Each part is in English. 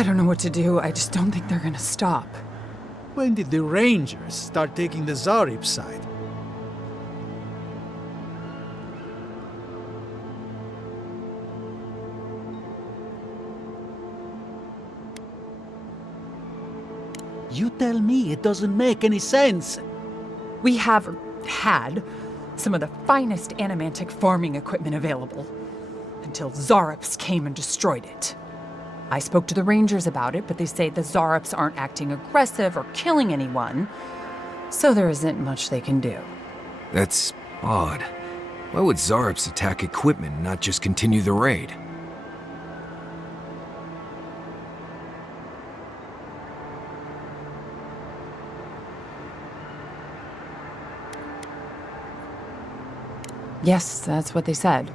I don't know what to do. I just don't think they're gonna stop. When did the Rangers start taking the Xaurip side? You tell me, it doesn't make any sense. We have had some of the finest animantic farming equipment available, until Xaurips came and destroyed it. I spoke to the Rangers about it, but they say the Xaurips aren't acting aggressive or killing anyone, so there isn't much they can do. That's odd. Why would Xaurips attack equipment and not just continue the raid? Yes, that's what they said.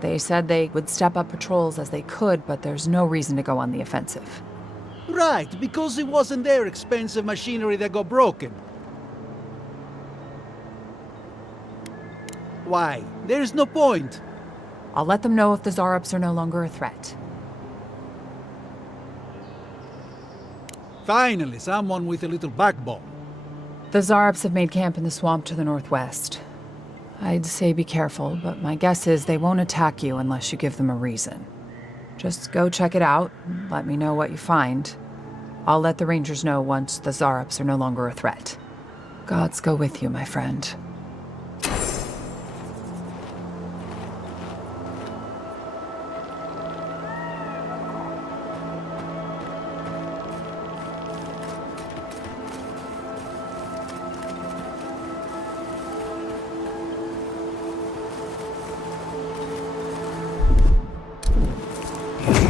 They said they would step up patrols as they could, but there's no reason to go on the offensive. Right, because it wasn't their expensive machinery that got broken. Why? There's no point. I'll let them know if the Xaurips are no longer a threat. Finally, someone with a little backbone. The Xaurips have made camp in the swamp to the northwest. I'd say be careful, but my guess is they won't attack you unless you give them a reason. Just go check it out, and let me know what you find. I'll let the Rangers know once the Xaurips are no longer a threat. Gods go with you, my friend.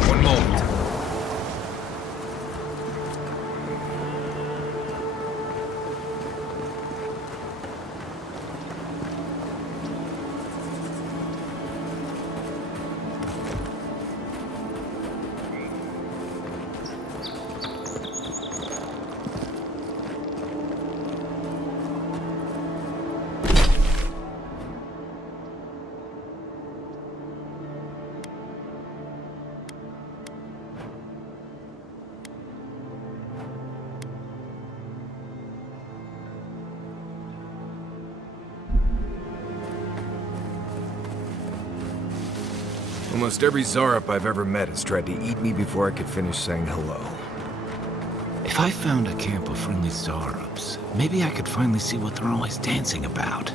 One moment. Almost every Xaurip I've ever met has tried to eat me before I could finish saying hello. If I found a camp of friendly Xaurips, maybe I could finally see what they're always dancing about.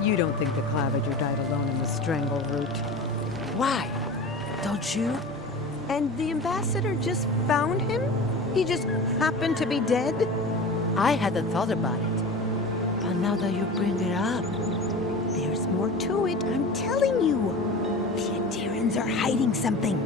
You don't think the Clavager died alone in the strangle route? Why? Don't you? And the ambassador just found him? He just happened to be dead? I hadn't thought about it. But now that you bring it up, there's more to it, I'm telling you. The Adirans are hiding something.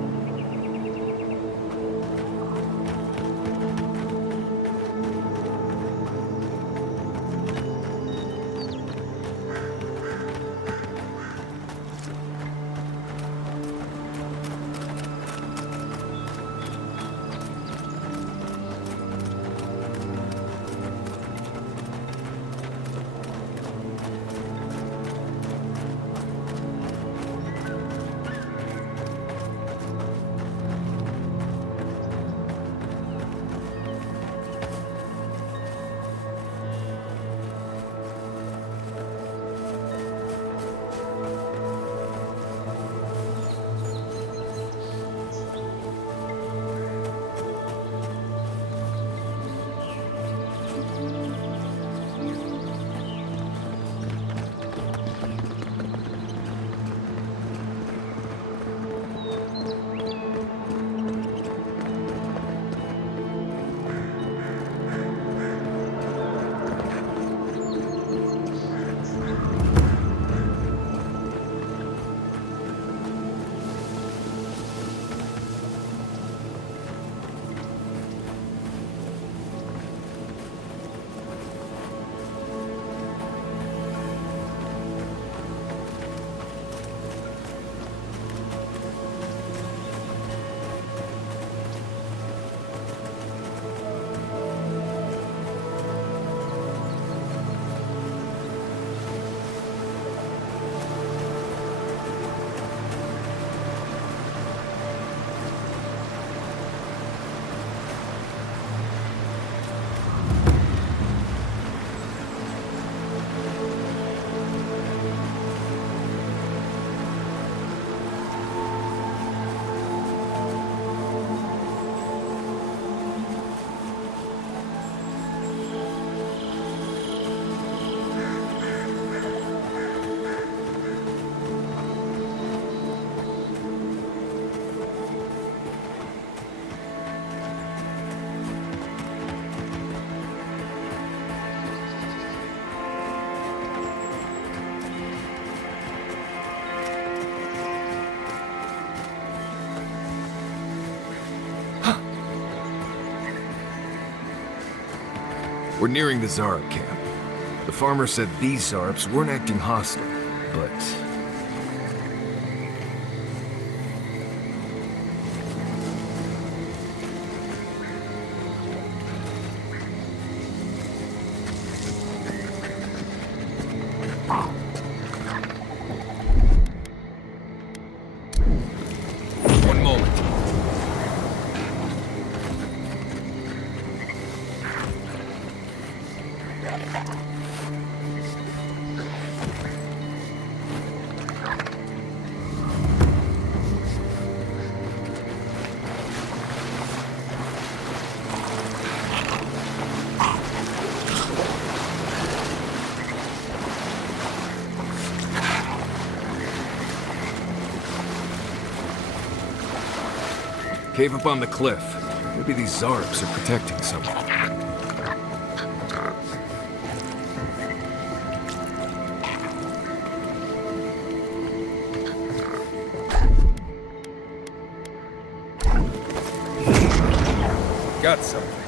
We're nearing the Xaurip camp. The farmer said these Xaurips weren't acting hostile, but... One moment. Cave up on the cliff. Maybe these Xaurips are protecting someone. Got something.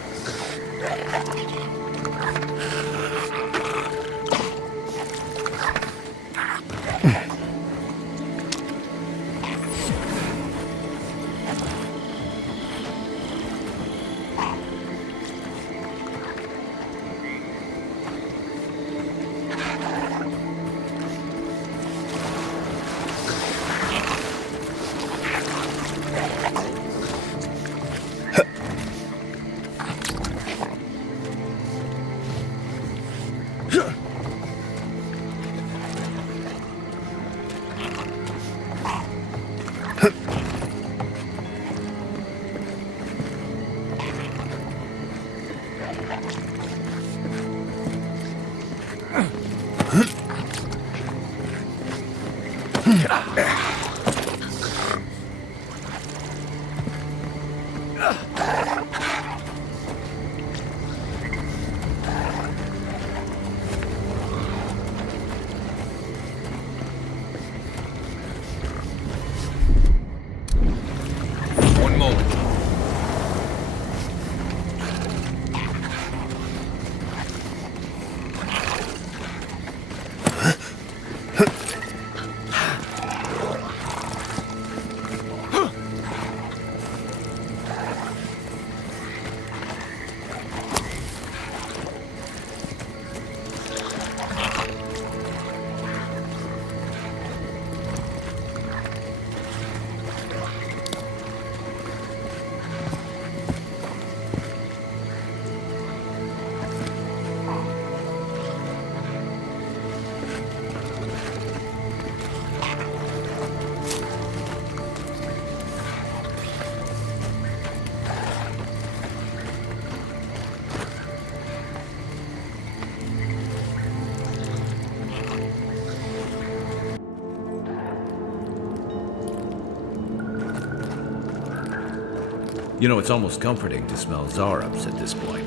You know, it's almost comforting to smell Xaurips at this point.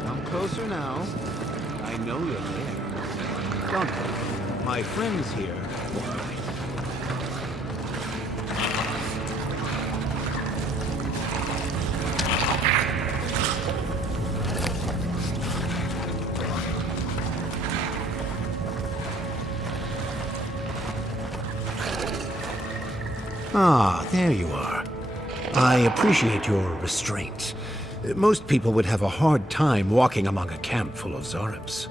Come closer now. I know you're there. Don't worry. My friends here will hide. Ah, there you are. I appreciate your restraint. Most people would have a hard time walking among a camp full of Xaurips.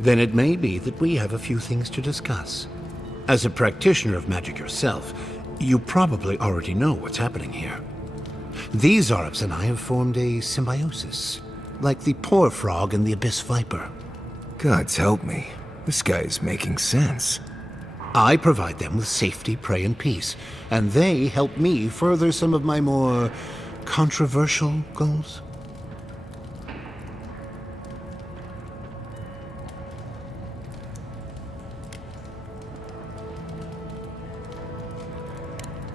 Then it may be that we have a few things to discuss. As a practitioner of magic yourself, you probably already know what's happening here. These Xaurips and I have formed a symbiosis, like the poor frog and the abyss viper. Gods help me. This guy is making sense. I provide them with safety, prey, and peace, and they help me further some of my more controversial goals.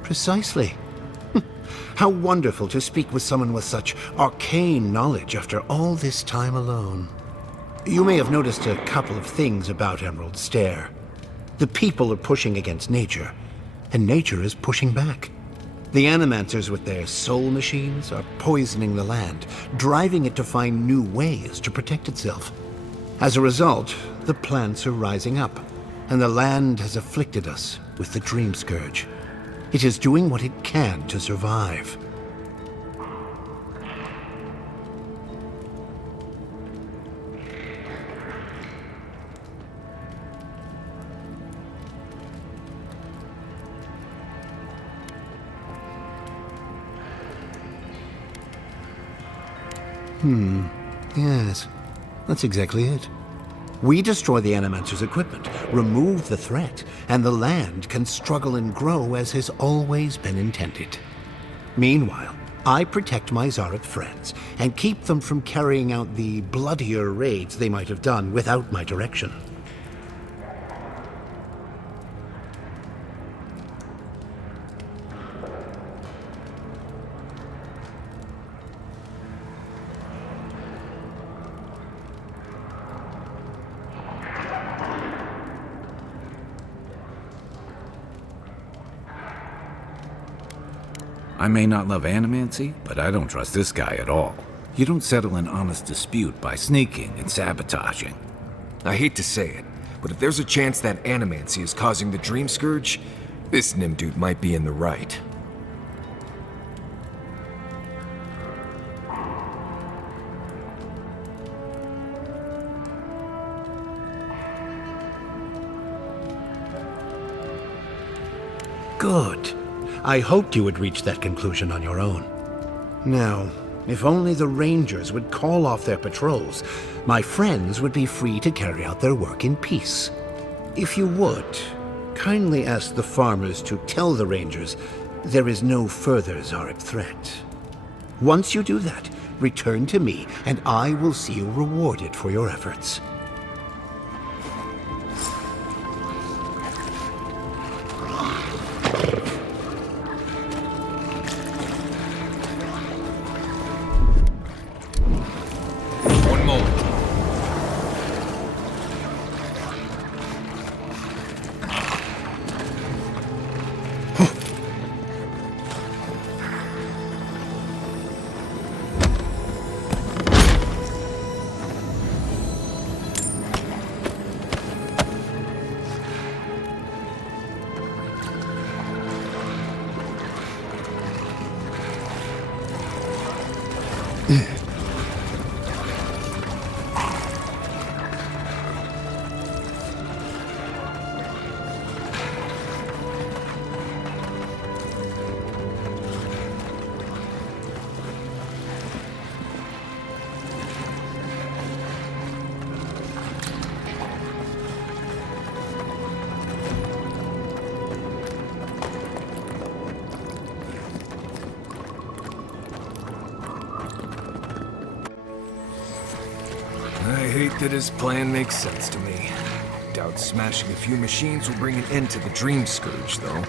Precisely. How wonderful to speak with someone with such arcane knowledge after all this time alone. You may have noticed a couple of things about Emerald Stair. The people are pushing against nature, and nature is pushing back. The Animancers with their soul machines are poisoning the land, driving it to find new ways to protect itself. As a result, the plants are rising up, and the land has afflicted us with the Dream Scourge. It is doing what it can to survive. Yes, that's exactly it. We destroy the Animancer's equipment, remove the threat, and the land can struggle and grow as has always been intended. Meanwhile, I protect my Xaurip friends and keep them from carrying out the bloodier raids they might have done without my direction. I may not love animancy, but I don't trust this guy at all. You don't settle an honest dispute by sneaking and sabotaging. I hate to say it, but if there's a chance that Animancy is causing the Dream Scourge, this Nimdude might be in the right. Good. I hoped you would reach that conclusion on your own. Now, if only the Rangers would call off their patrols, my friends would be free to carry out their work in peace. If you would, kindly ask the farmers to tell the Rangers there is no further Xaurip threat. Once you do that, return to me, and I will see you rewarded for your efforts. I hate that his plan makes sense to me. Doubt smashing a few machines will bring an end to the Dream Scourge, though.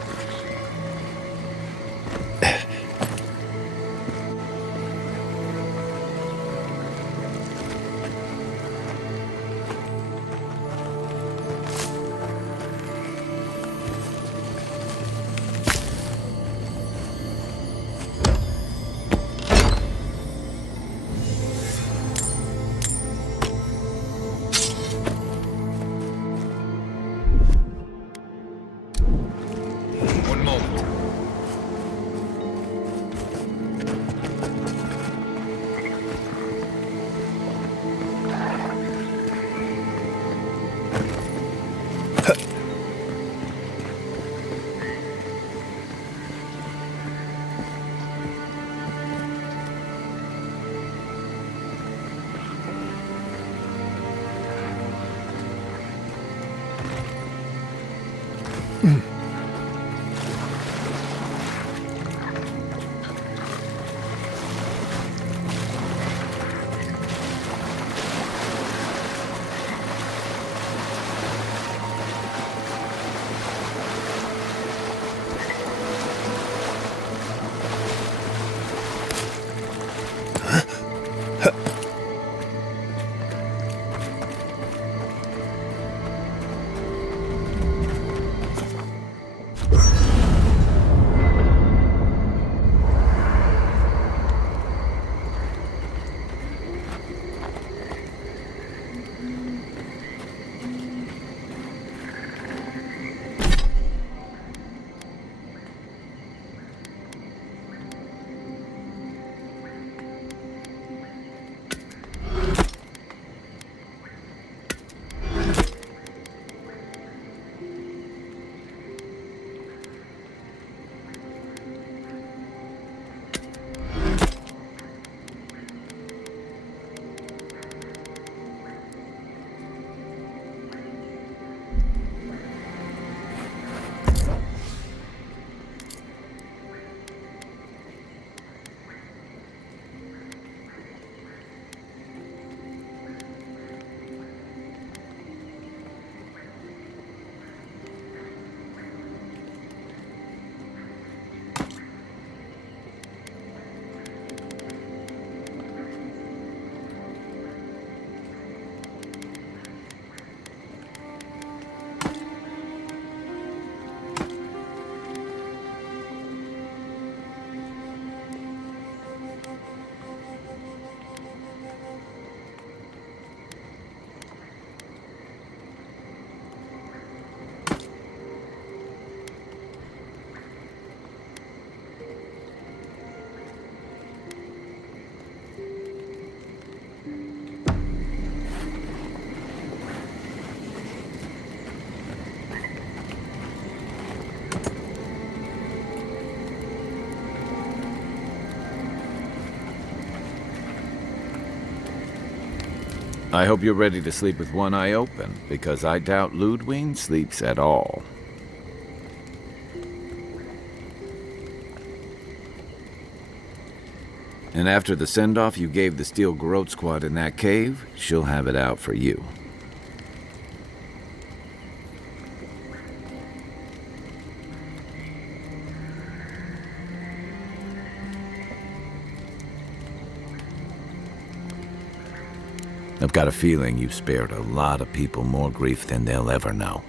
I hope you're ready to sleep with one eye open, because I doubt Ludwig sleeps at all. And after the send-off you gave the Steel Garrote squad in that cave, she'll have it out for you. I've got a feeling you've spared a lot of people more grief than they'll ever know.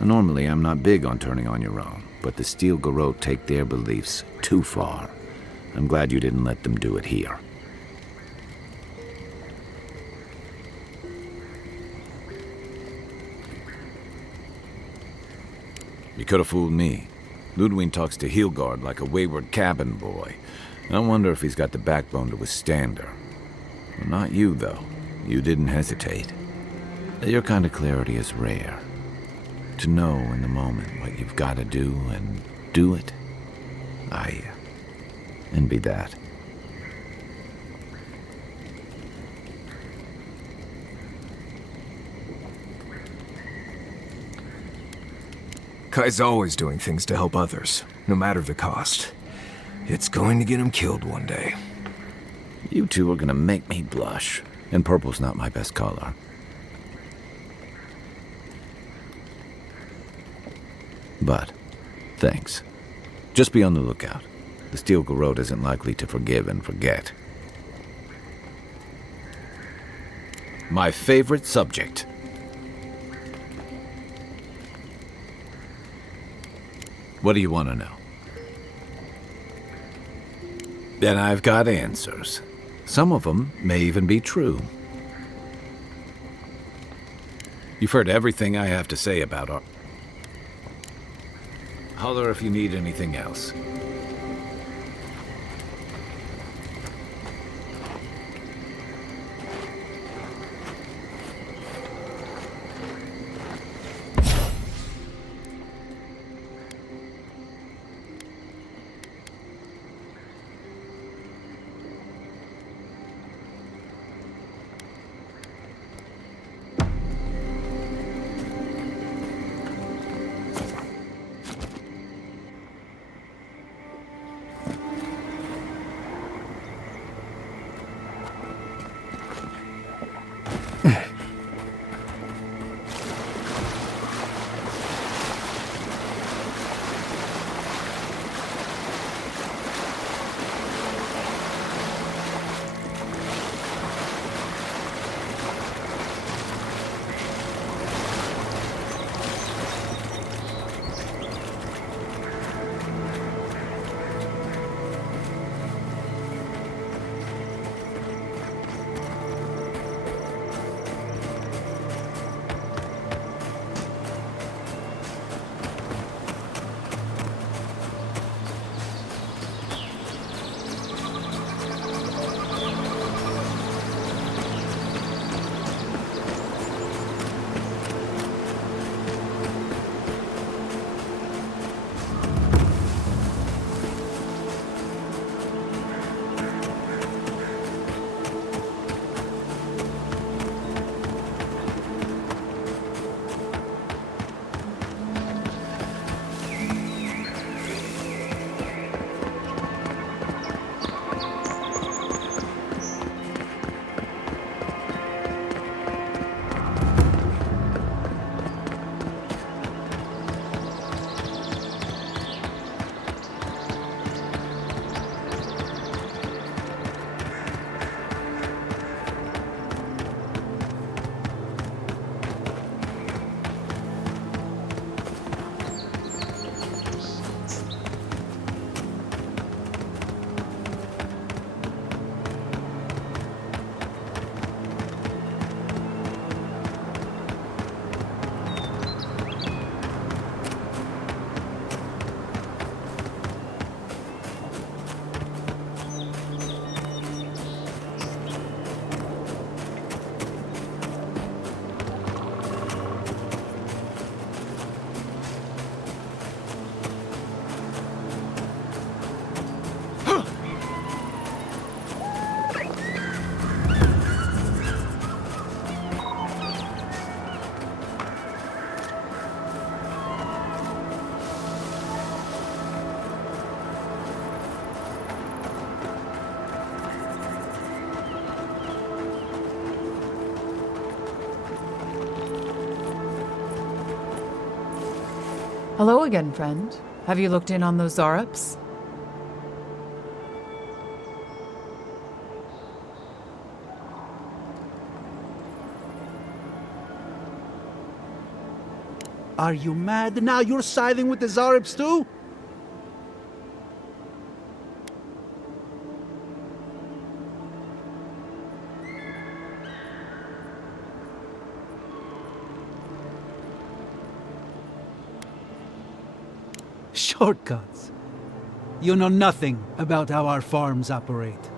Normally, I'm not big on turning on your own, but the Steel Garrote take their beliefs too far. I'm glad you didn't let them do it here. You could have fooled me. Ludwig talks to Hilgard like a wayward cabin boy. I wonder if he's got the backbone to withstand her. Well, not you, though. You didn't hesitate. Your kind of clarity is rare. To know in the moment what you've got to do and do it, I envy that. Kai's always doing things to help others, no matter the cost. It's going to get him killed one day. You two are gonna make me blush, and purple's not my best color. But, thanks. Just be on the lookout. The Steel Garrote isn't likely to forgive and forget. My favorite subject. What do you want to know? Then I've got answers. Some of them may even be true. You've heard everything I have to say about our... Holler if you need anything else. Hello again, friend. Have you looked in on those Xaurups? Are you mad? Now you're siding with the Xaurips too? Shortcuts. You know nothing about how our farms operate.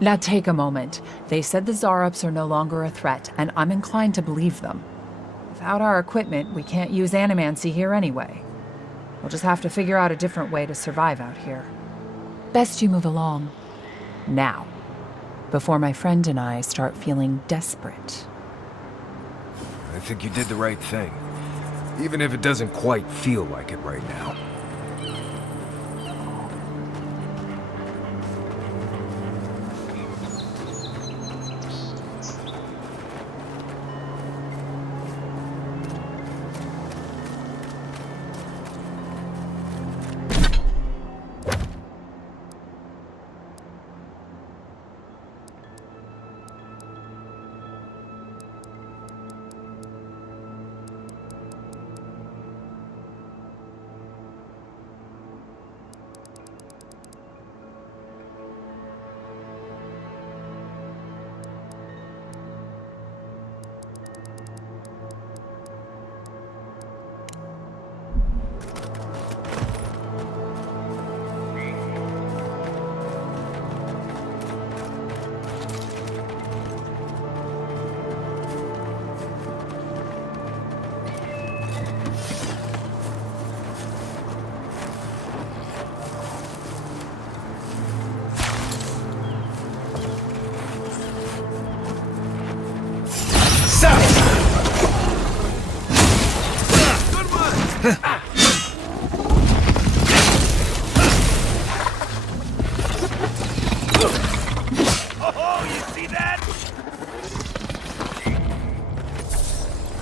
Now take a moment. They said the Xaurups are no longer a threat, and I'm inclined to believe them. Without our equipment, we can't use Animancy here anyway. We'll just have to figure out a different way to survive out here. Best you move along. Now. Before my friend and I start feeling desperate. I think you did the right thing. Even if it doesn't quite feel like it right now.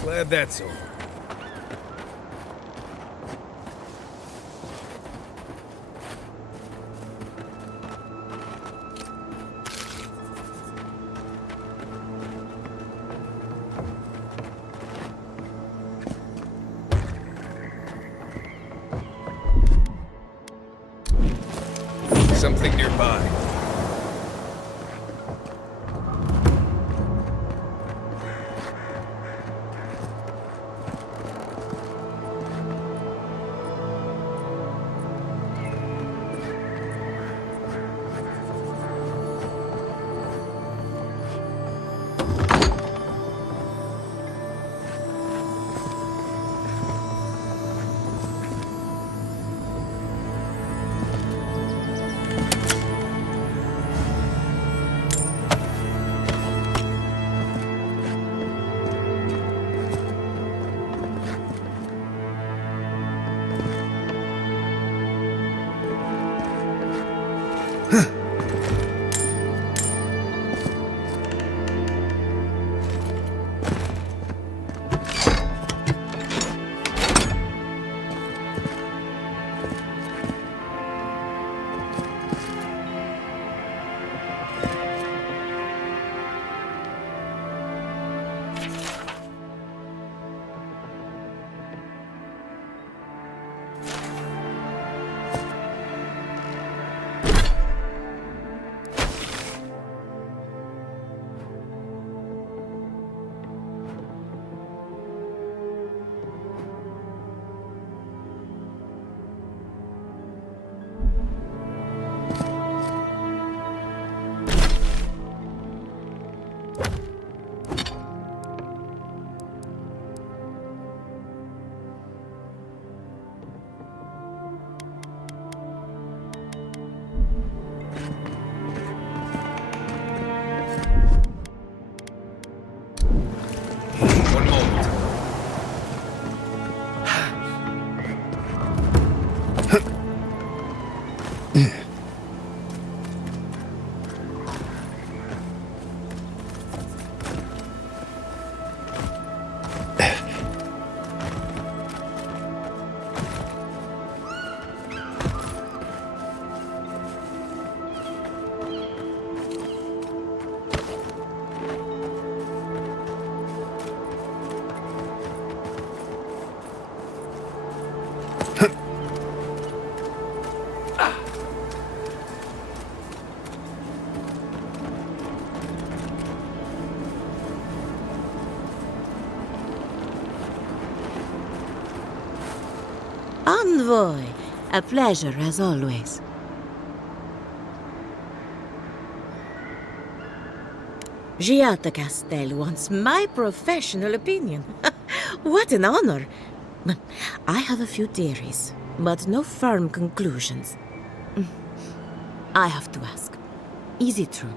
Glad that's over. Something nearby. Envoy, a pleasure as always. Giatta Castel wants my professional opinion. What an honor! I have a few theories, but no firm conclusions. I have to ask, is it true?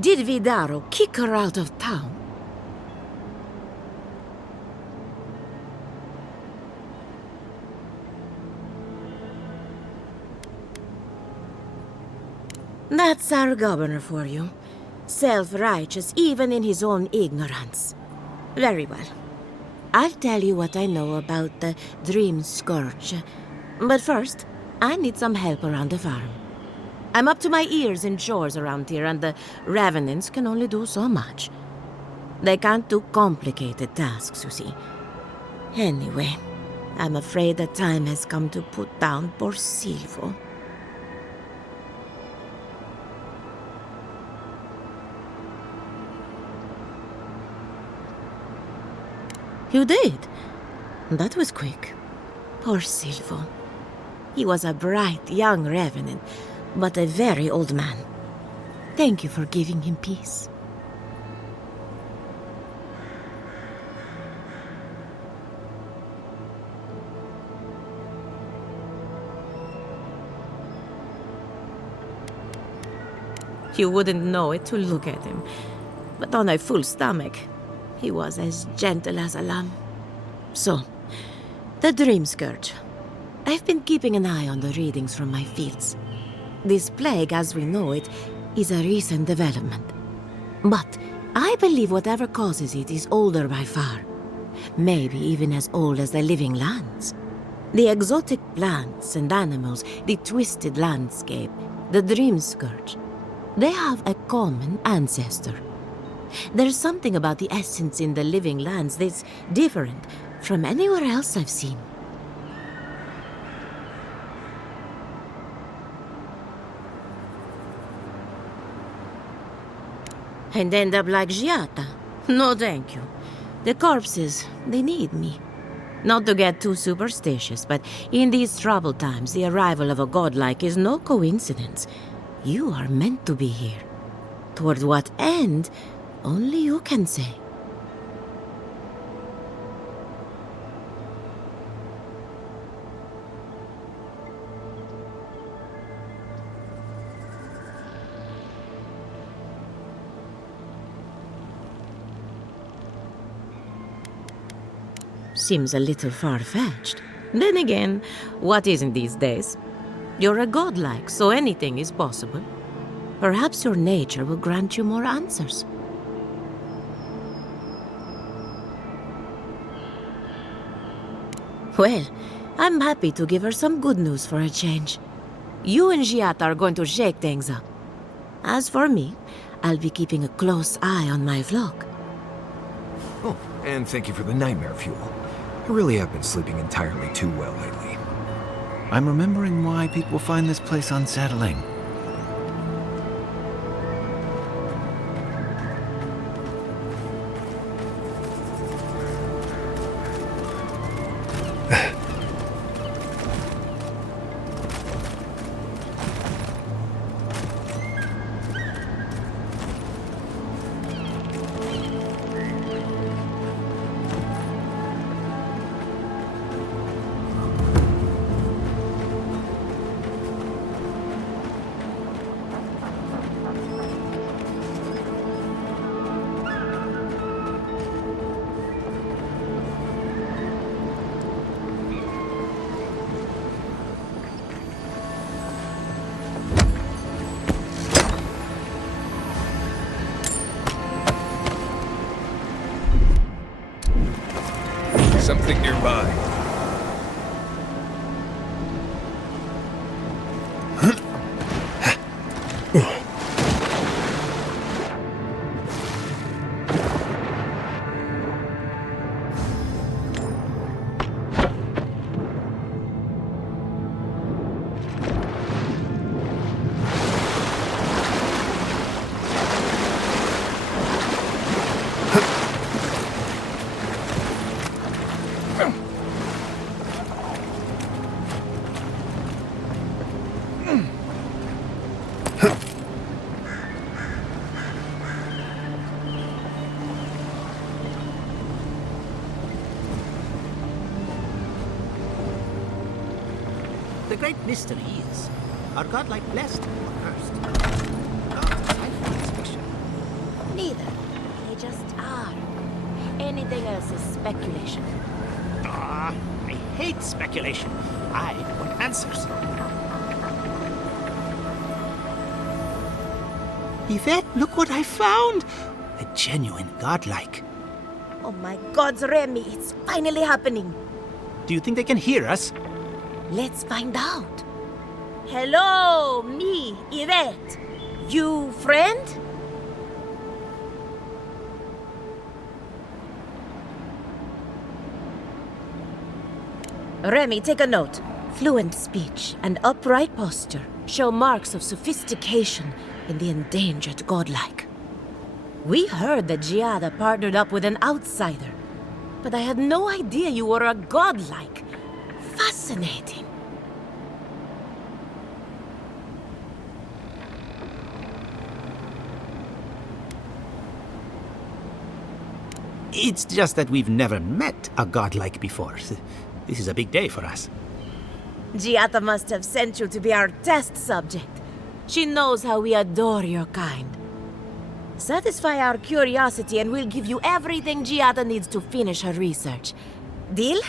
Did Vidarro kick her out of town? That's our governor for you. Self-righteous even in his own ignorance. Very well. I'll tell you what I know about the Dream Scourge. But first, I need some help around the farm. I'm up to my ears in chores around here, and the Revenants can only do so much. They can't do complicated tasks, you see. Anyway, I'm afraid the time has come to put down poor Silvo. You did? That was quick. Poor Silvo. He was a bright young revenant, but a very old man. Thank you for giving him peace. You wouldn't know it to look at him, but on a full stomach, he was as gentle as a lamb. So, the Dream Scourge. I've been keeping an eye on the readings from my fields. This plague, as we know it, is a recent development. But I believe whatever causes it is older by far. Maybe even as old as the living lands. The exotic plants and animals, the twisted landscape, the Dream Scourge. They have a common ancestor. There's something about the essence in the living lands that's different from anywhere else I've seen. And end up like Giatta? No, thank you. The corpses, they need me. Not to get too superstitious, but in these troubled times, the arrival of a godlike is no coincidence. You are meant to be here. Toward what end? Only you can say. Seems a little far-fetched. Then again, what isn't these days? You're a godlike, so anything is possible. Perhaps your nature will grant you more answers. Well, I'm happy to give her some good news for a change. You and Giatta are going to shake things up. As for me, I'll be keeping a close eye on my flock. Oh, and thank you for the nightmare fuel. I really have been sleeping entirely too well lately. I'm remembering why people find this place unsettling. Something nearby. The great mystery is, are godlike blessed or cursed? Not science fiction. Neither. They just are. Anything else is speculation. Ah, I hate speculation. I want answers. Yvette, look what I found! A genuine godlike. Oh my gods, Remi, it's finally happening. Do you think they can hear us? Let's find out. Hello, me, Yvette. You friend? Remi, take a note. Fluent speech and upright posture show marks of sophistication in the endangered godlike. We heard that Giatta partnered up with an outsider, but I had no idea you were a godlike. Fascinating. It's just that we've never met a godlike before. This is a big day for us. Giatta must have sent you to be our test subject. She knows how we adore your kind. Satisfy our curiosity and we'll give you everything Giatta needs to finish her research. Deal?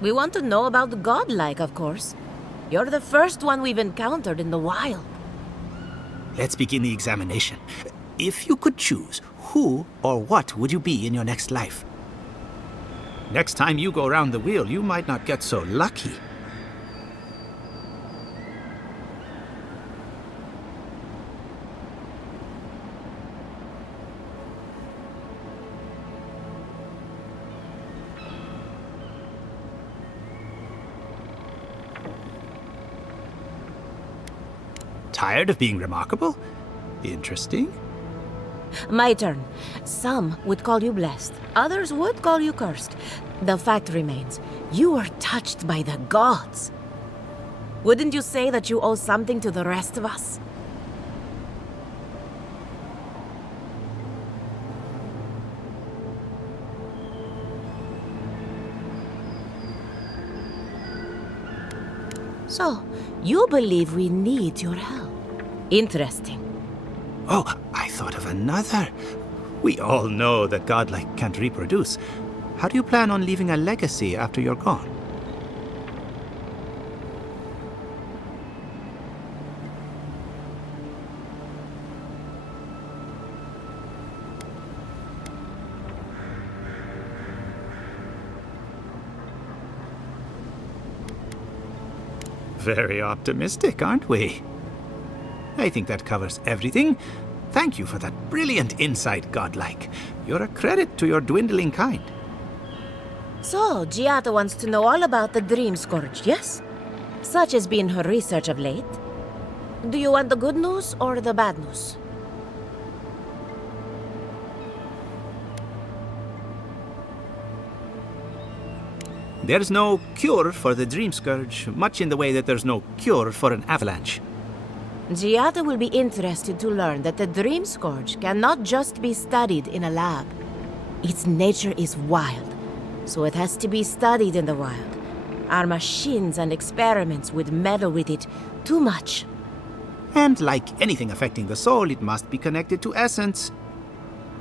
We want to know about the godlike, of course. You're the first one we've encountered in the wild. Let's begin the examination. If you could choose, who or what would you be in your next life? Next time you go around the wheel, you might not get so lucky. Tired of being remarkable? Interesting. My turn. Some would call you blessed. Others would call you cursed. The fact remains, you are touched by the gods. Wouldn't you say that you owe something to the rest of us? So, you believe we need your help. Interesting. Oh, I thought of another. We all know that godlike can't reproduce. How do you plan on leaving a legacy after you're gone? Very optimistic, aren't we? I think that covers everything. Thank you for that brilliant insight, godlike. You're a credit to your dwindling kind. So, Giatta wants to know all about the Dream Scourge, yes? Such has been her research of late. Do you want the good news or the bad news? There's no cure for the Dream Scourge, much in the way that there's no cure for an avalanche. Giatta will be interested to learn that the Dream Scourge cannot just be studied in a lab. Its nature is wild, so it has to be studied in the wild. Our machines and experiments would meddle with it too much. And like anything affecting the soul, it must be connected to essence.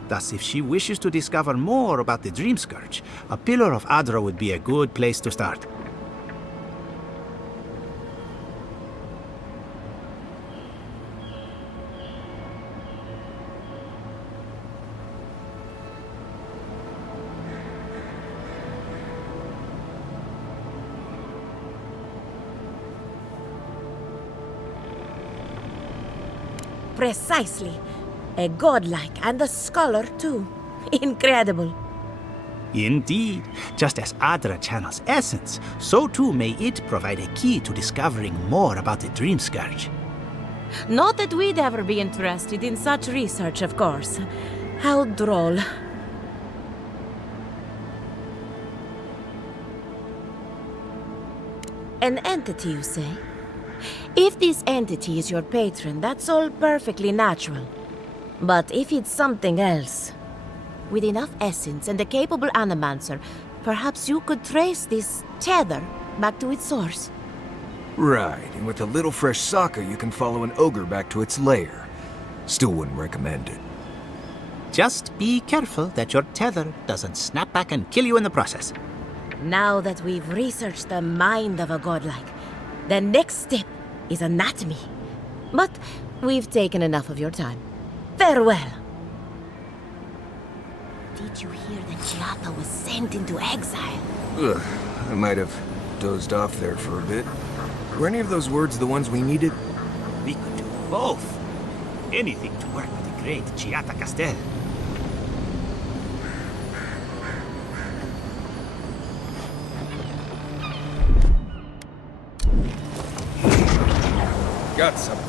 Thus, if she wishes to discover more about the Dream Scourge, a Pillar of Adro would be a good place to start. Precisely. A godlike and a scholar, too. Incredible. Indeed. Just as Adra channels essence, so too may it provide a key to discovering more about the Dream Scourge. Not that we'd ever be interested in such research, of course. How droll. An entity, you say? if this entity is your patron, that's all perfectly natural. But if it's something else, with enough essence and a capable animancer, perhaps you could trace this tether back to its source. Right, and with a little fresh sake, you can follow an ogre back to its lair. Still wouldn't recommend it. Just be careful that your tether doesn't snap back and kill you in the process. Now that we've researched the mind of a godlike, the next step is anatomy. But we've taken enough of your time. Farewell. Did you hear that Giatta was sent into exile? Ugh, I might have dozed off there for a bit. Were any of those words the ones we needed? We could do both. Anything to work with the great Giatta Castel. Got something.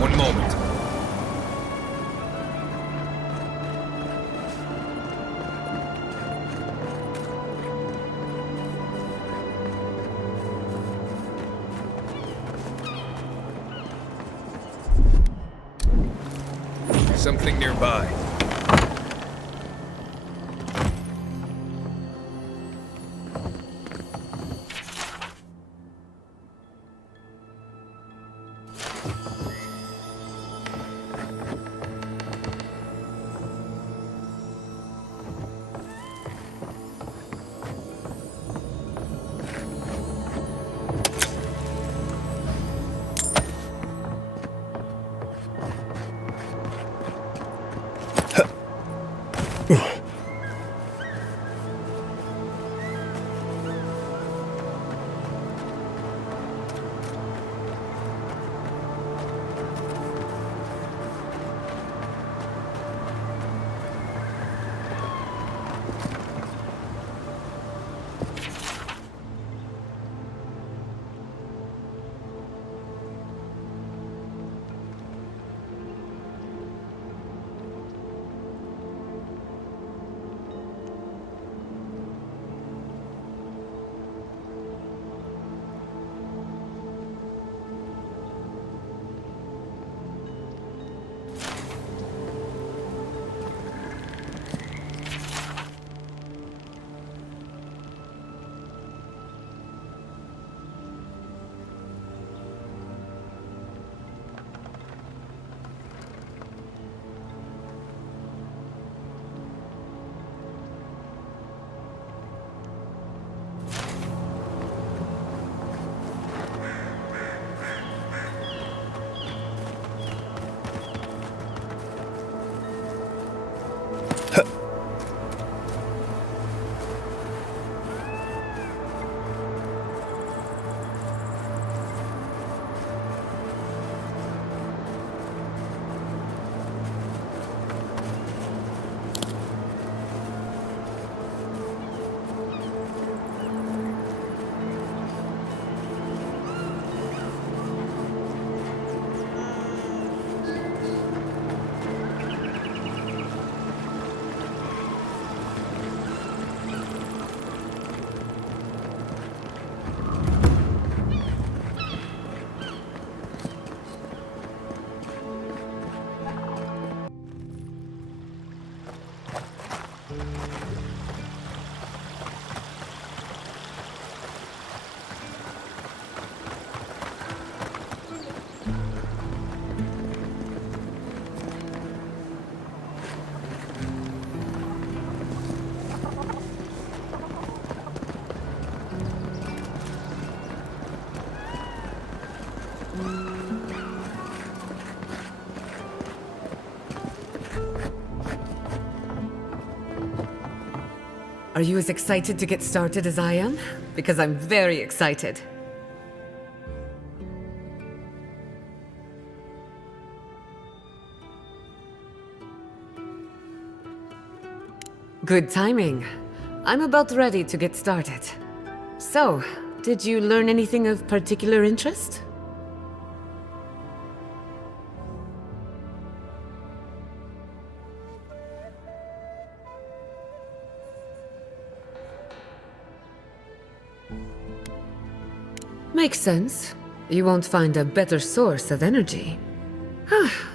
One moment. Something nearby. Are you as excited to get started as I am? Because I'm very excited. Good timing. I'm about ready to get started. So, did you learn anything of particular interest? Makes sense. You won't find a better source of energy.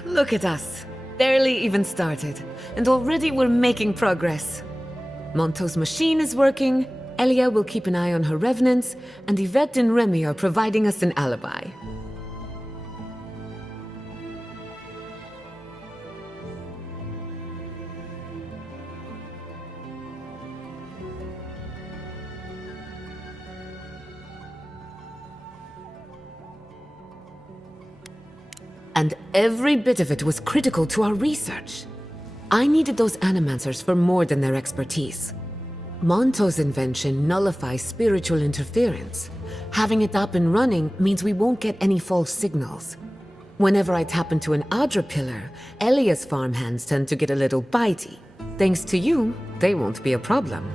Look at us. Barely even started, and already we're making progress. Monto's machine is working, Elia will keep an eye on her revenants, and Ivette and Remi are providing us an alibi. And every bit of it was critical to our research. I needed those animancers for more than their expertise. Monto's invention nullifies spiritual interference. Having it up and running means we won't get any false signals. Whenever I tap into an Adra pillar, Elia's farmhands tend to get a little bitey. Thanks to you, they won't be a problem.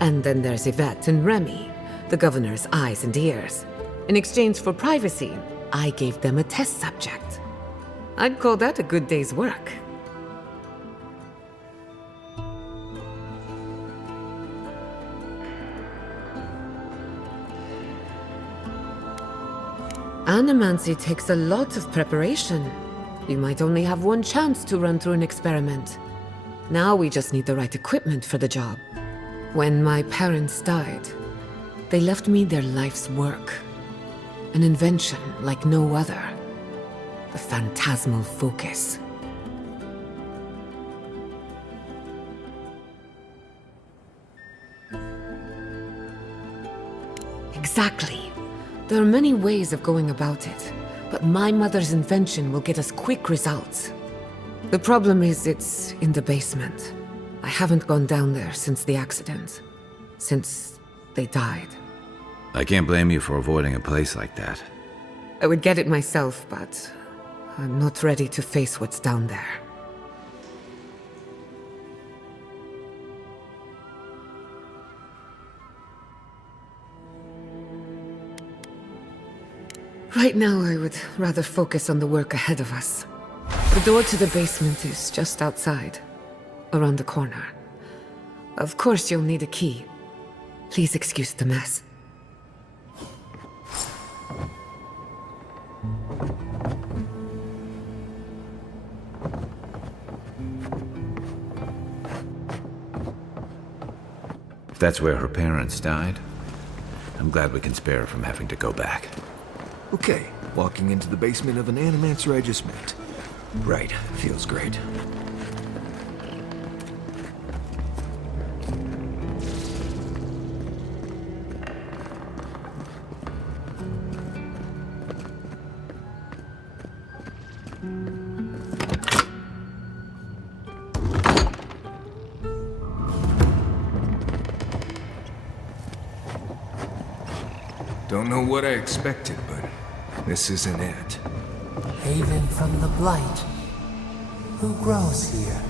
And then there's Ivette and Remi, the governor's eyes and ears. In exchange for privacy, I gave them a test subject. I'd call that a good day's work. Animancy takes a lot of preparation. You might only have one chance to run through an experiment. Now we just need the right equipment for the job. When my parents died, they left me their life's work. An invention like no other. The Phantasmal focus. Exactly. There are many ways of going about it, but my mother's invention will get us quick results. The problem is it's in the basement. I haven't gone down there since the accident. Since they died. I can't blame you for avoiding a place like that. I would get it myself, but I'm not ready to face what's down there. Right now, I would rather focus on the work ahead of us. The door to the basement is just outside, around the corner. Of course, you'll need a key. Please excuse the mess. If that's where her parents died, I'm glad we can spare her from having to go back. Okay, walking into the basement of an Animancer I just met. Right, feels great. Don't know what I expected, but this isn't it. Haven from the Blight. Who grows here?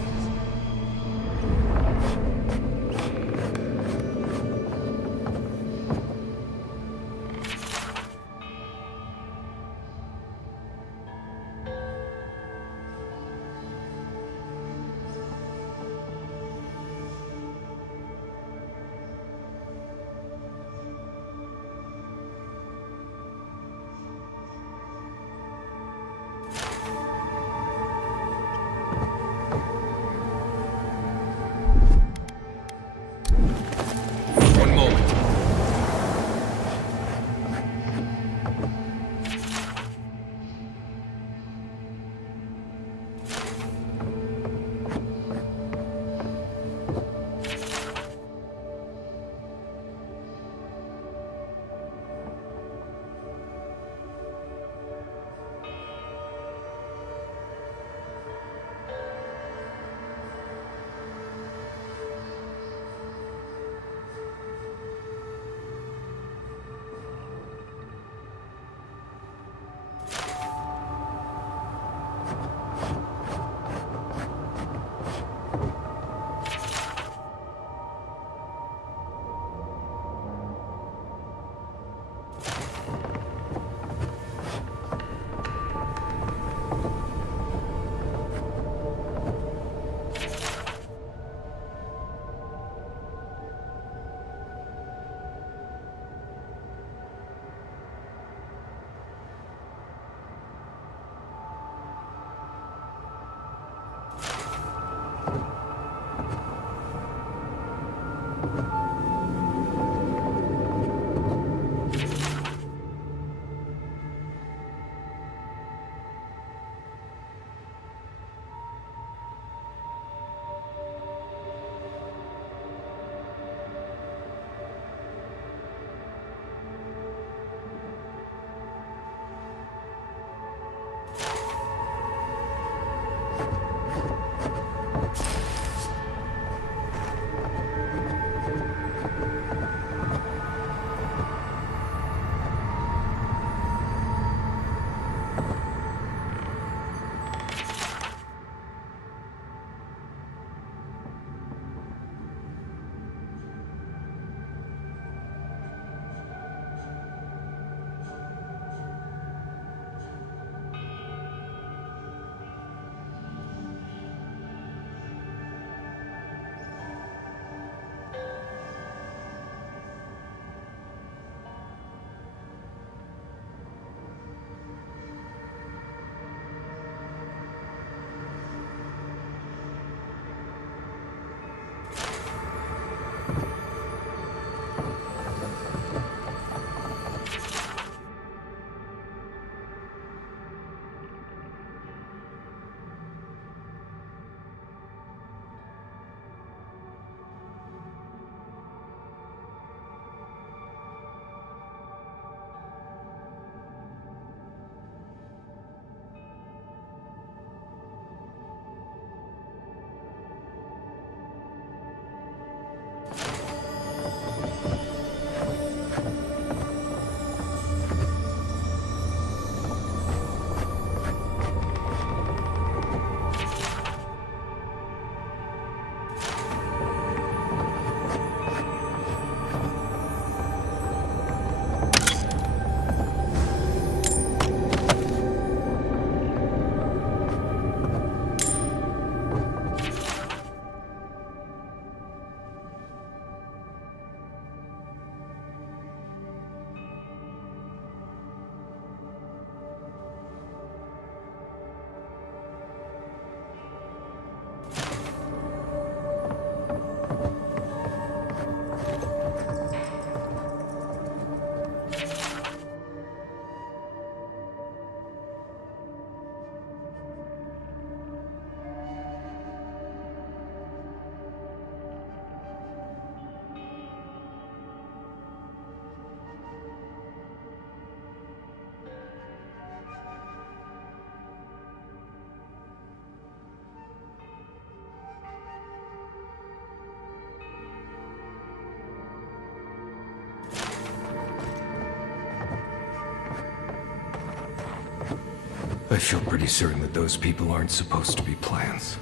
I feel pretty certain that those people aren't supposed to be plants.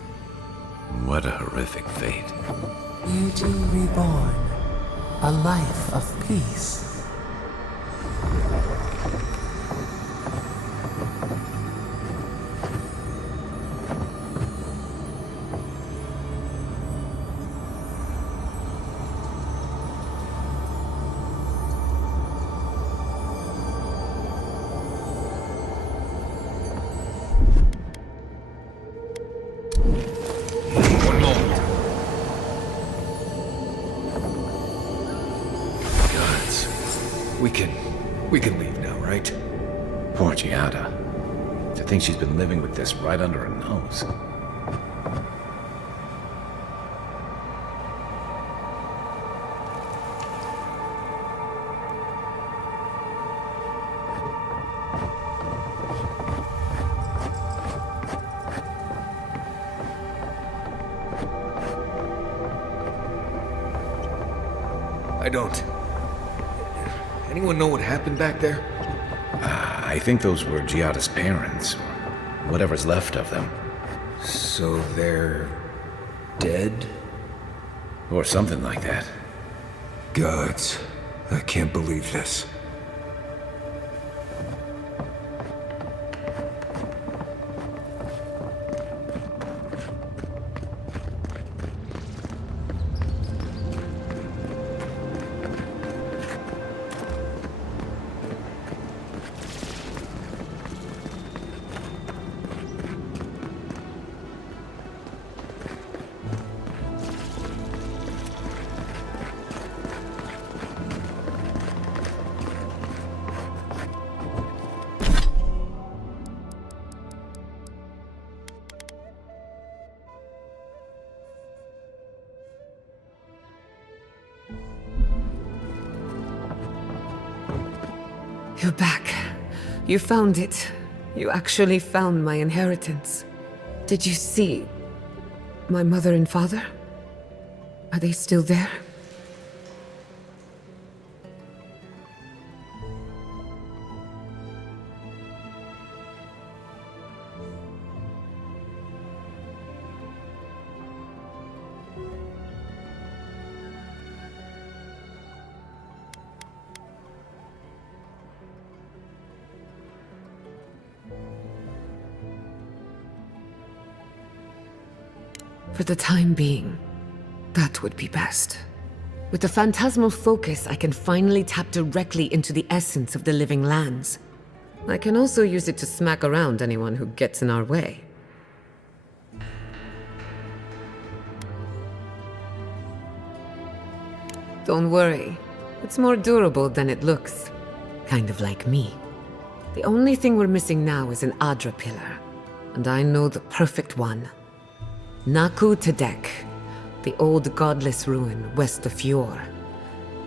What a horrific fate. Beauty reborn. A life of peace. One moment. Gods. We can leave now, right? Poor Giatta. To think she's been living with this right under her nose. I don't. Anyone know what happened back there? I think those were Giatta's parents, or whatever's left of them. So they're dead? Or something like that. Gods, I can't believe this. You're back. You found it. You actually found my inheritance. Did you see my mother and father? Are they still there? For the time being, that would be best. With the phantasmal focus, I can finally tap directly into the essence of the living lands. I can also use it to smack around anyone who gets in our way. Don't worry, it's more durable than it looks. Kind of like me. The only thing we're missing now is an Adra pillar, and I know the perfect one. Naku Tedek, the old godless ruin west of Eora.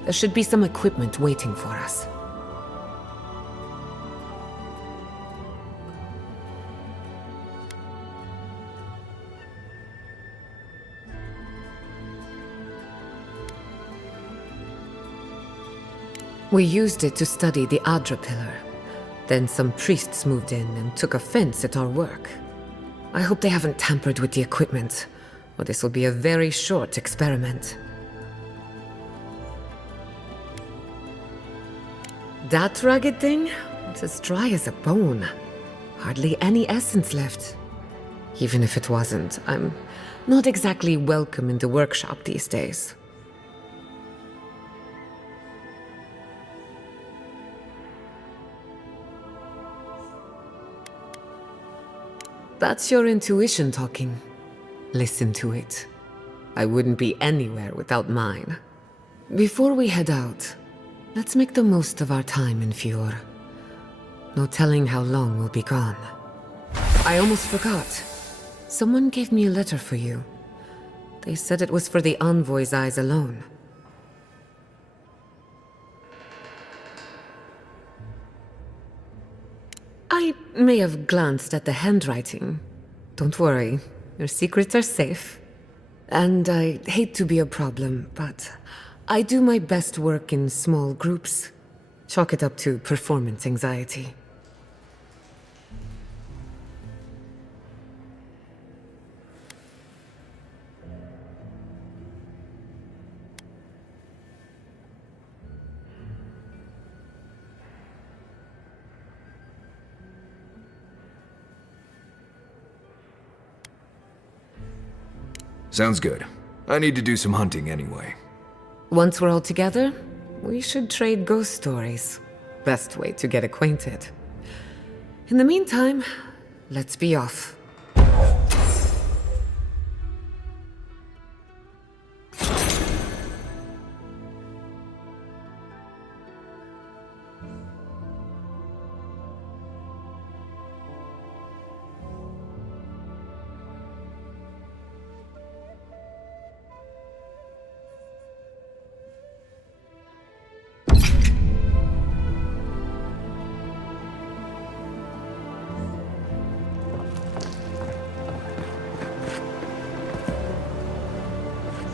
There should be some equipment waiting for us. We used it to study the Adra pillar. Then some priests moved in and took offense at our work. I hope they haven't tampered with the equipment, or this will be a very short experiment. That rugged thing? It's as dry as a bone. Hardly any essence left. Even if it wasn't, I'm not exactly welcome in the workshop these days. That's your intuition talking. Listen to it. I wouldn't be anywhere without mine. Before we head out, let's make the most of our time in Eora. No telling how long we'll be gone. I almost forgot. Someone gave me a letter for you. They said it was for the envoy's eyes alone. I may have glanced at the handwriting. Don't worry, your secrets are safe. And I hate to be a problem, but I do my best work in small groups. Chalk it up to performance anxiety. Sounds good. I need to do some hunting anyway. Once we're all together, we should trade ghost stories. Best way to get acquainted. In the meantime, let's be off.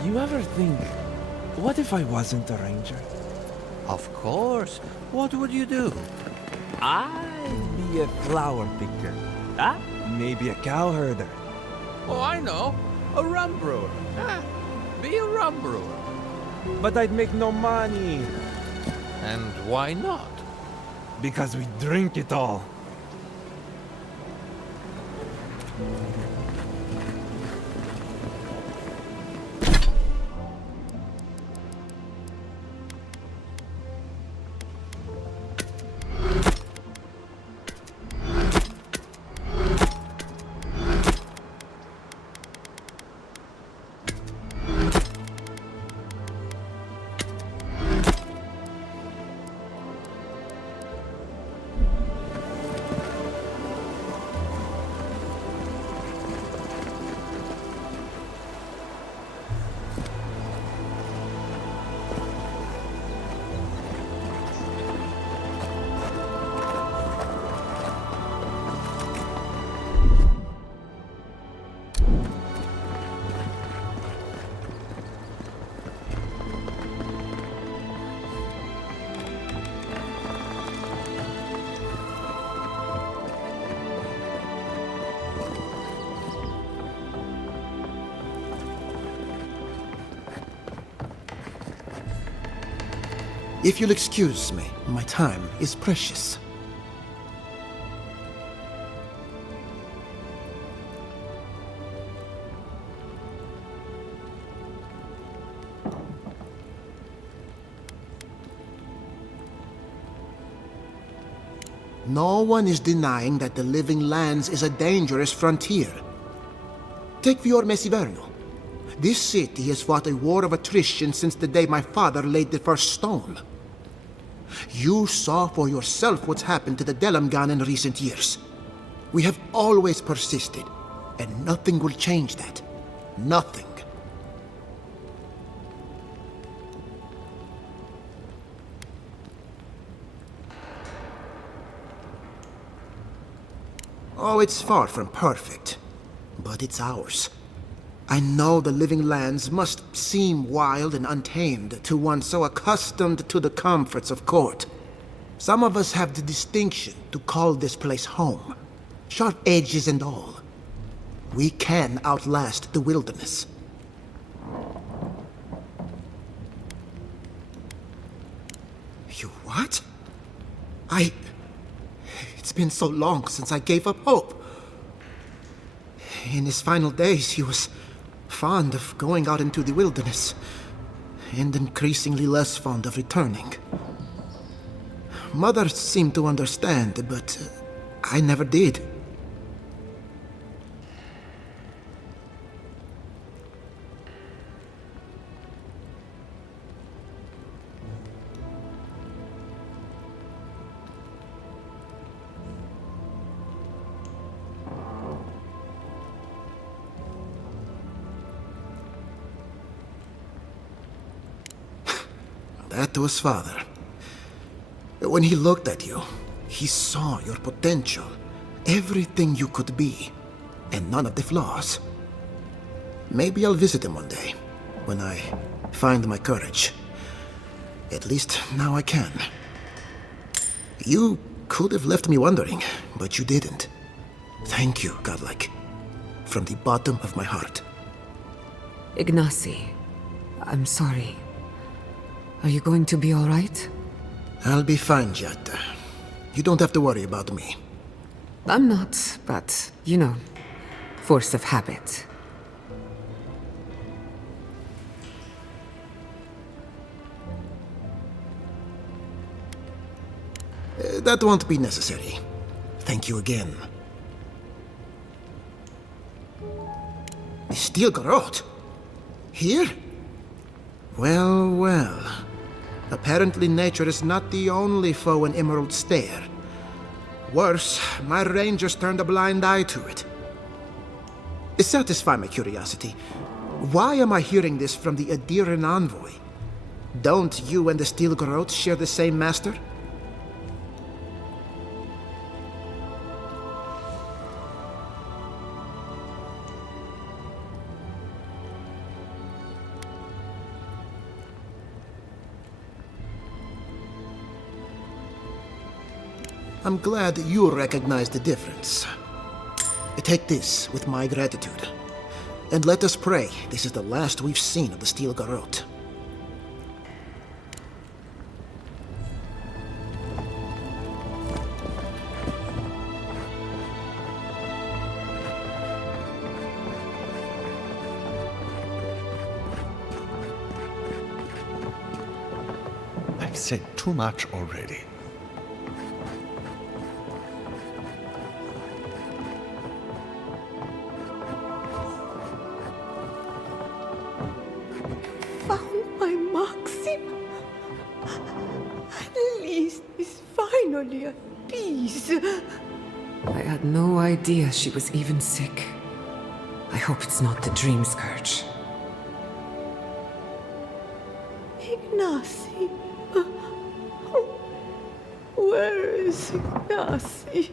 You ever think, what if I wasn't a ranger? Of course. What would you do? I'd be a flower picker. Ah, maybe a cow herder. Oh, I know. A rum brewer. Be a rum brewer. But I'd make no money. And why not? Because we drink it all. If you'll excuse me, my time is precious. No one is denying that the Living Lands is a dangerous frontier. Take Messi. This city has fought a war of attrition since the day my father laid the first stone. You saw for yourself what's happened to the Delamgan in recent years. We have always persisted, and nothing will change that. Nothing. Oh, it's far from perfect, but it's ours. I know the Living Lands must seem wild and untamed to one so accustomed to the comforts of court. Some of us have the distinction to call this place home, sharp edges and all. We can outlast the wilderness. You what? It's been so long since I gave up hope. In his final days, he was fond of going out into the wilderness, and increasingly less fond of returning. Mother seemed to understand, but I never did. That was Father. When he looked at you, he saw your potential, everything you could be, and none of the flaws. Maybe I'll visit him one day, when I find my courage. At least now I can. You could have left me wondering, but you didn't. Thank you, Godlike. From the bottom of my heart. Ignasi, I'm sorry. Are you going to be all right? I'll be fine, Giatta. You don't have to worry about me. I'm not, but, you know, force of habit. That won't be necessary. Thank you again. The Steel Garrote? Here? Well, well. Apparently nature is not the only foe in Emerald Stair. Worse, my rangers turned a blind eye to it. Satisfy my curiosity. Why am I hearing this from the Adiran envoy? Don't you and the Steel Garrote share the same master? I'm glad you recognize the difference. Take this with my gratitude. And let us pray this is the last we've seen of the Steel Garrote. I've said too much already. At peace. I had no idea she was even sick. I hope it's not the Dream Scourge. Ignasi. Where is Ignasi?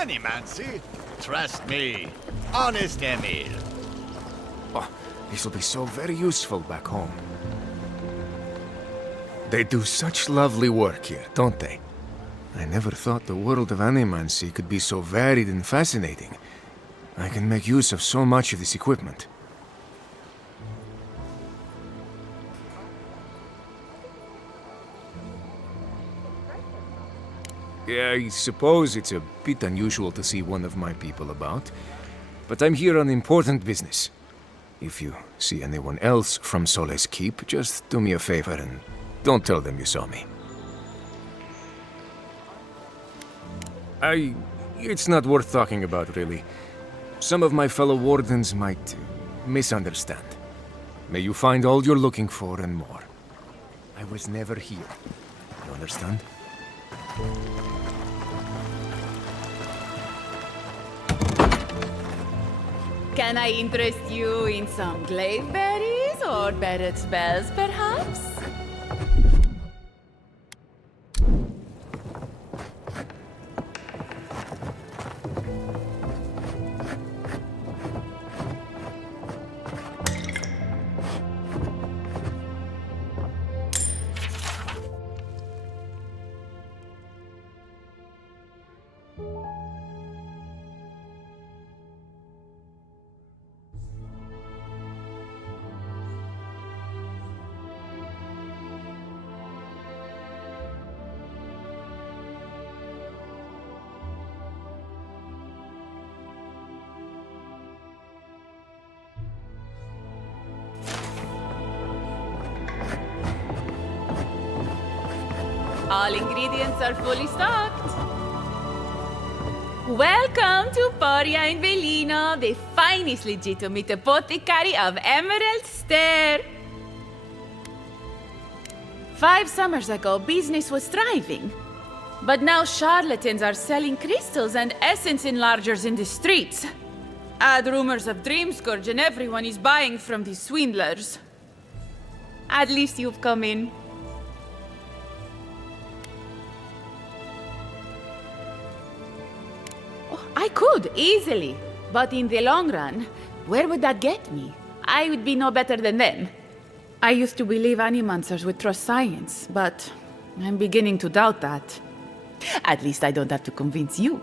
Animancy? Trust me. Honest Emil. Oh, this will be so very useful back home. They do such lovely work here, don't they? I never thought the world of Animancy could be so varied and fascinating. I can make use of so much of this equipment. Yeah, I suppose it's a bit unusual to see one of my people about, but I'm here on important business. If you see anyone else from Sole's Keep, just do me a favor and don't tell them you saw me. It's not worth talking about, really. Some of my fellow Wardens might misunderstand. May you find all you're looking for and more. I was never here. You understand? Can I interest you in some glaive berries or better spells, perhaps? All ingredients are fully stocked. Welcome to Poria in Velino, the finest legitimate apothecary of Emerald Stair. 5 summers ago, business was thriving. But now charlatans are selling crystals and essence enlargers in the streets. Add rumors of Dream Scourge and everyone is buying from these swindlers. At least you've come in. I could, easily. But in the long run, where would that get me? I would be no better than them. I used to believe Animancers would trust science, but I'm beginning to doubt that. At least I don't have to convince you.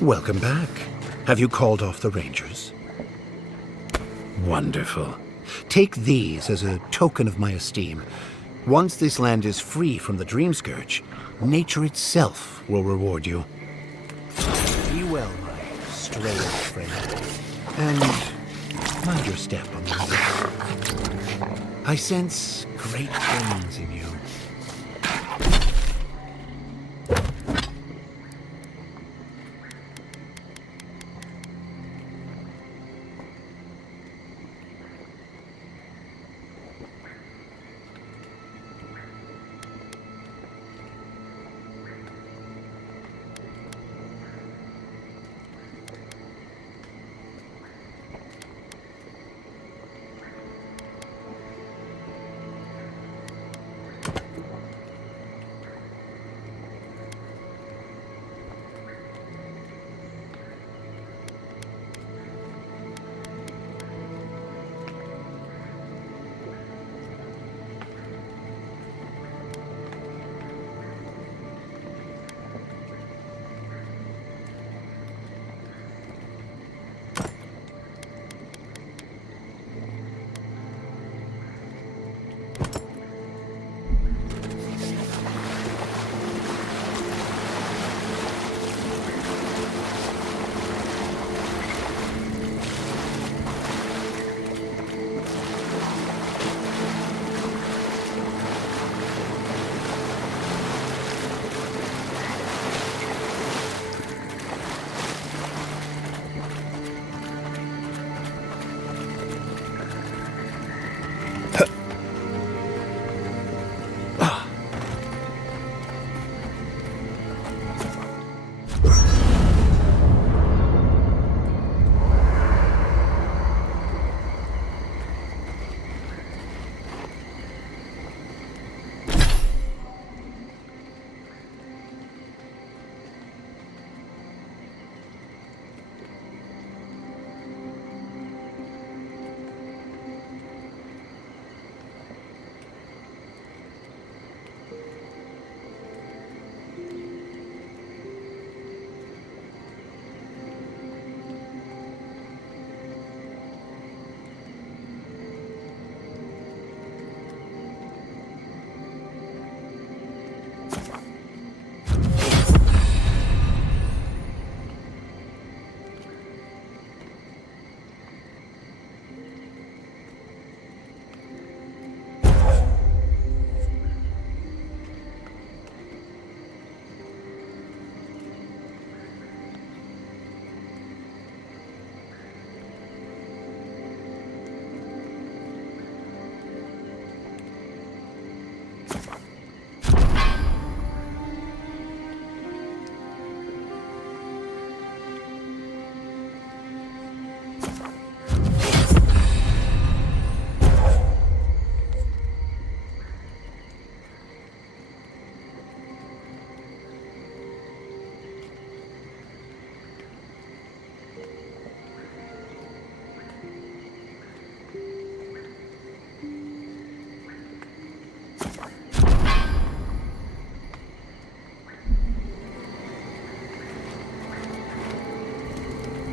Welcome back. Have you called off the Rangers? Wonderful. Take these as a token of my esteem. Once this land is free from the Dream Scourge, nature itself will reward you. Be well, my stray old friend. And mind your step on the way. I sense great things in you.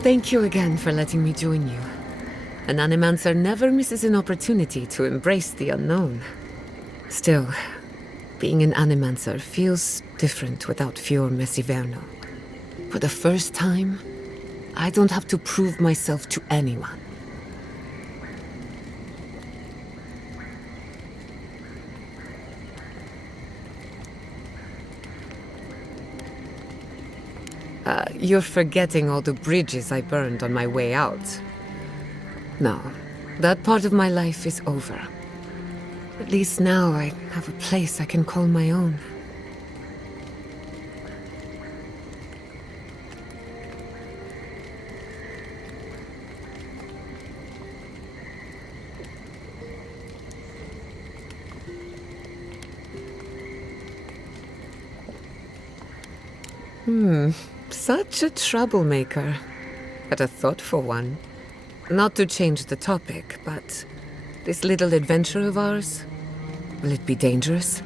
Thank you again for letting me join you. An Animancer never misses an opportunity to embrace the unknown. Still, being an Animancer feels different without Fior Mesiverno. For the first time, I don't have to prove myself to anyone. You're forgetting all the bridges I burned on my way out. No, that part of my life is over. At least now I have a place I can call my own. Such a troublemaker, but a thoughtful one. Not to change the topic, but this little adventure of ours, will it be dangerous?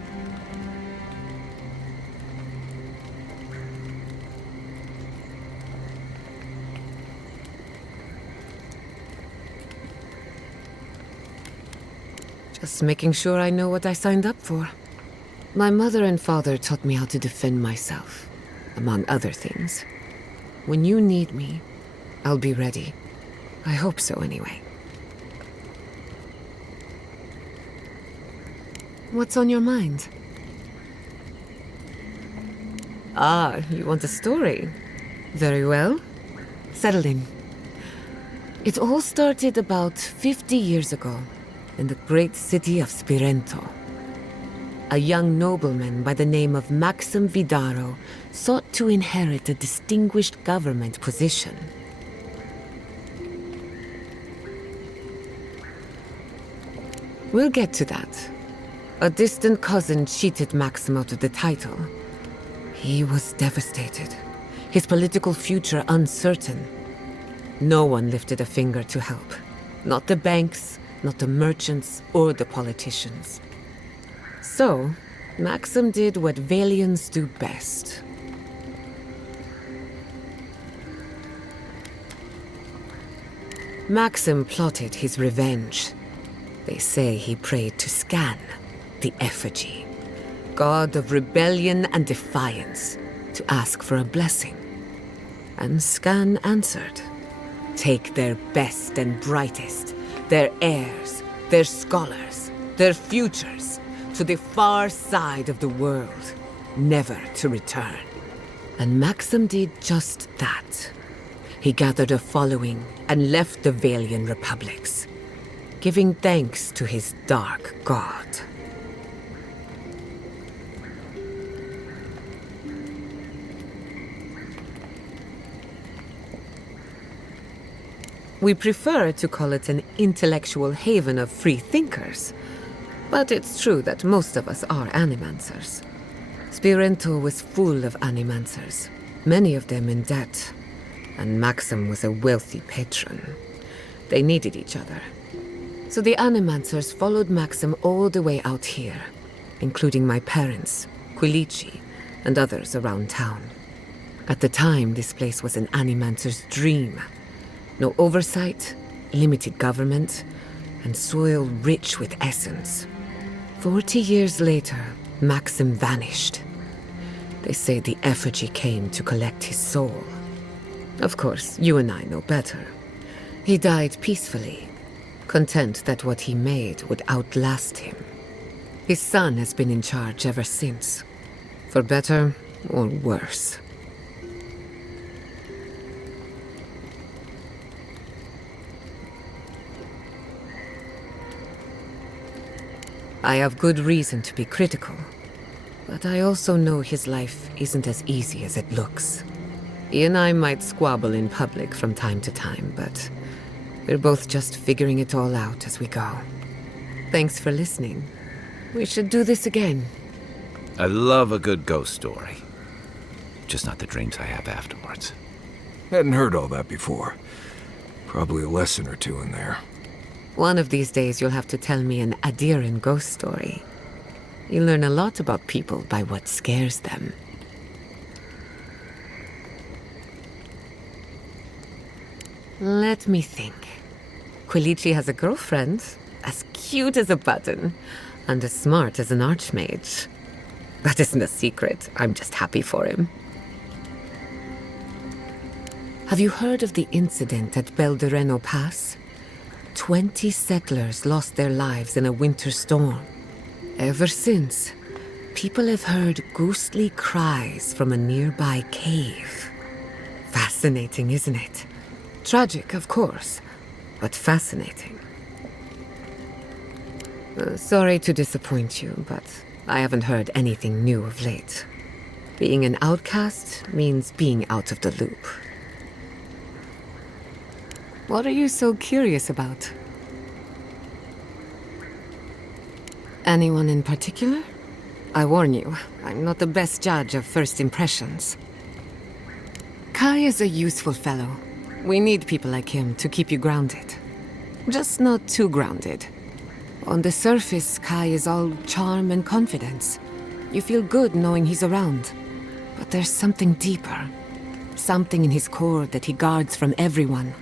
Just making sure I know what I signed up for. My mother and father taught me how to defend myself, among other things. When you need me, I'll be ready. I hope so, anyway. What's on your mind? Ah, you want a story? Very well. Settle in. It all started about 50 years ago, in the great city of Spirento. A young nobleman by the name of Ignasi Vidarro sought to inherit a distinguished government position. We'll get to that. A distant cousin cheated Maxim out of the title. He was devastated, his political future uncertain. No one lifted a finger to help. Not the banks, not the merchants, or the politicians. So, Maxim did what Valians do best. Maxim plotted his revenge. They say he prayed to Scan, the Effigy, god of rebellion and defiance, to ask for a blessing. And Scan answered. Take their best and brightest, their heirs, their scholars, their futures, to the far side of the world, never to return. And Maxim did just that. He gathered a following and left the Valian republics, giving thanks to his dark god. We prefer to call it an intellectual haven of free thinkers, but it's true that most of us are animancers. Spirento was full of animancers, many of them in debt, and Maxim was a wealthy patron. They needed each other. So the animancers followed Maxim all the way out here, including my parents, Quilici, and others around town. At the time, this place was an animancer's dream. No oversight, limited government, and soil rich with essence. 40 years later, Maxim vanished. They say the Effigy came to collect his soul. Of course, you and I know better. He died peacefully, content that what he made would outlast him. His son has been in charge ever since, for better or worse. I have good reason to be critical, but I also know his life isn't as easy as it looks. He and I might squabble in public from time to time, but we're both just figuring it all out as we go. Thanks for listening. We should do this again. I love a good ghost story. Just not the dreams I have afterwards. Hadn't heard all that before. Probably a lesson or two in there. One of these days you'll have to tell me an Adiran ghost story. You learn a lot about people by what scares them. Let me think. Quilici has a girlfriend, as cute as a button, and as smart as an archmage. That isn't a secret. I'm just happy for him. Have you heard of the incident at Beldereno Pass? 20 settlers lost their lives in a winter storm. Ever since, people have heard ghostly cries from a nearby cave. Fascinating, isn't it? Tragic, of course, but fascinating. Sorry to disappoint you, but I haven't heard anything new of late. Being an outcast means being out of the loop. What are you so curious about? Anyone in particular? I warn you, I'm not the best judge of first impressions. Kai is a useful fellow. We need people like him to keep you grounded. Just not too grounded. On the surface, Kai is all charm and confidence. You feel good knowing he's around. But there's something deeper. Something in his core that he guards from everyone.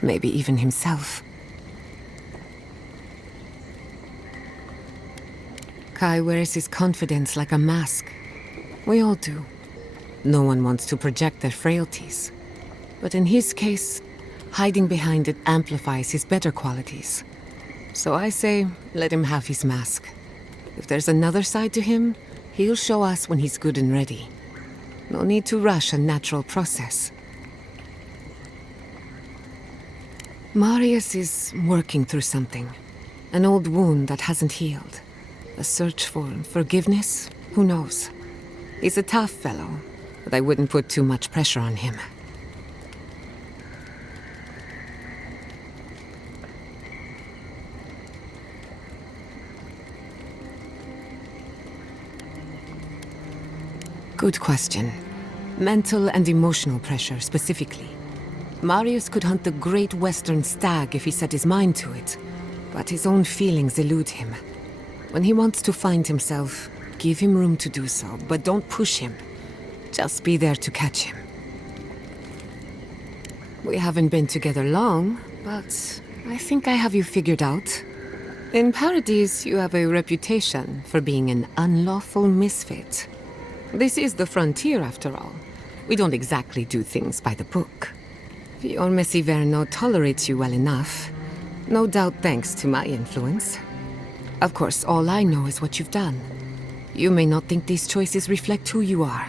Maybe even himself. Kai wears his confidence like a mask. We all do. No one wants to project their frailties. But in his case, hiding behind it amplifies his better qualities. So I say, let him have his mask. If there's another side to him, he'll show us when he's good and ready. No need to rush a natural process. Marius is working through something. An old wound that hasn't healed. A search for forgiveness? Who knows? He's a tough fellow, but I wouldn't put too much pressure on him. Good question. Mental and emotional pressure, specifically. Marius could hunt the great western stag if he set his mind to it, but his own feelings elude him. When he wants to find himself, give him room to do so, but don't push him. Just be there to catch him. We haven't been together long, but I think I have you figured out. In Paradise, you have a reputation for being an unlawful misfit. This is the frontier, after all. We don't exactly do things by the book. Messi Verno tolerates you well enough. No doubt thanks to my influence. Of course, all I know is what you've done. You may not think these choices reflect who you are.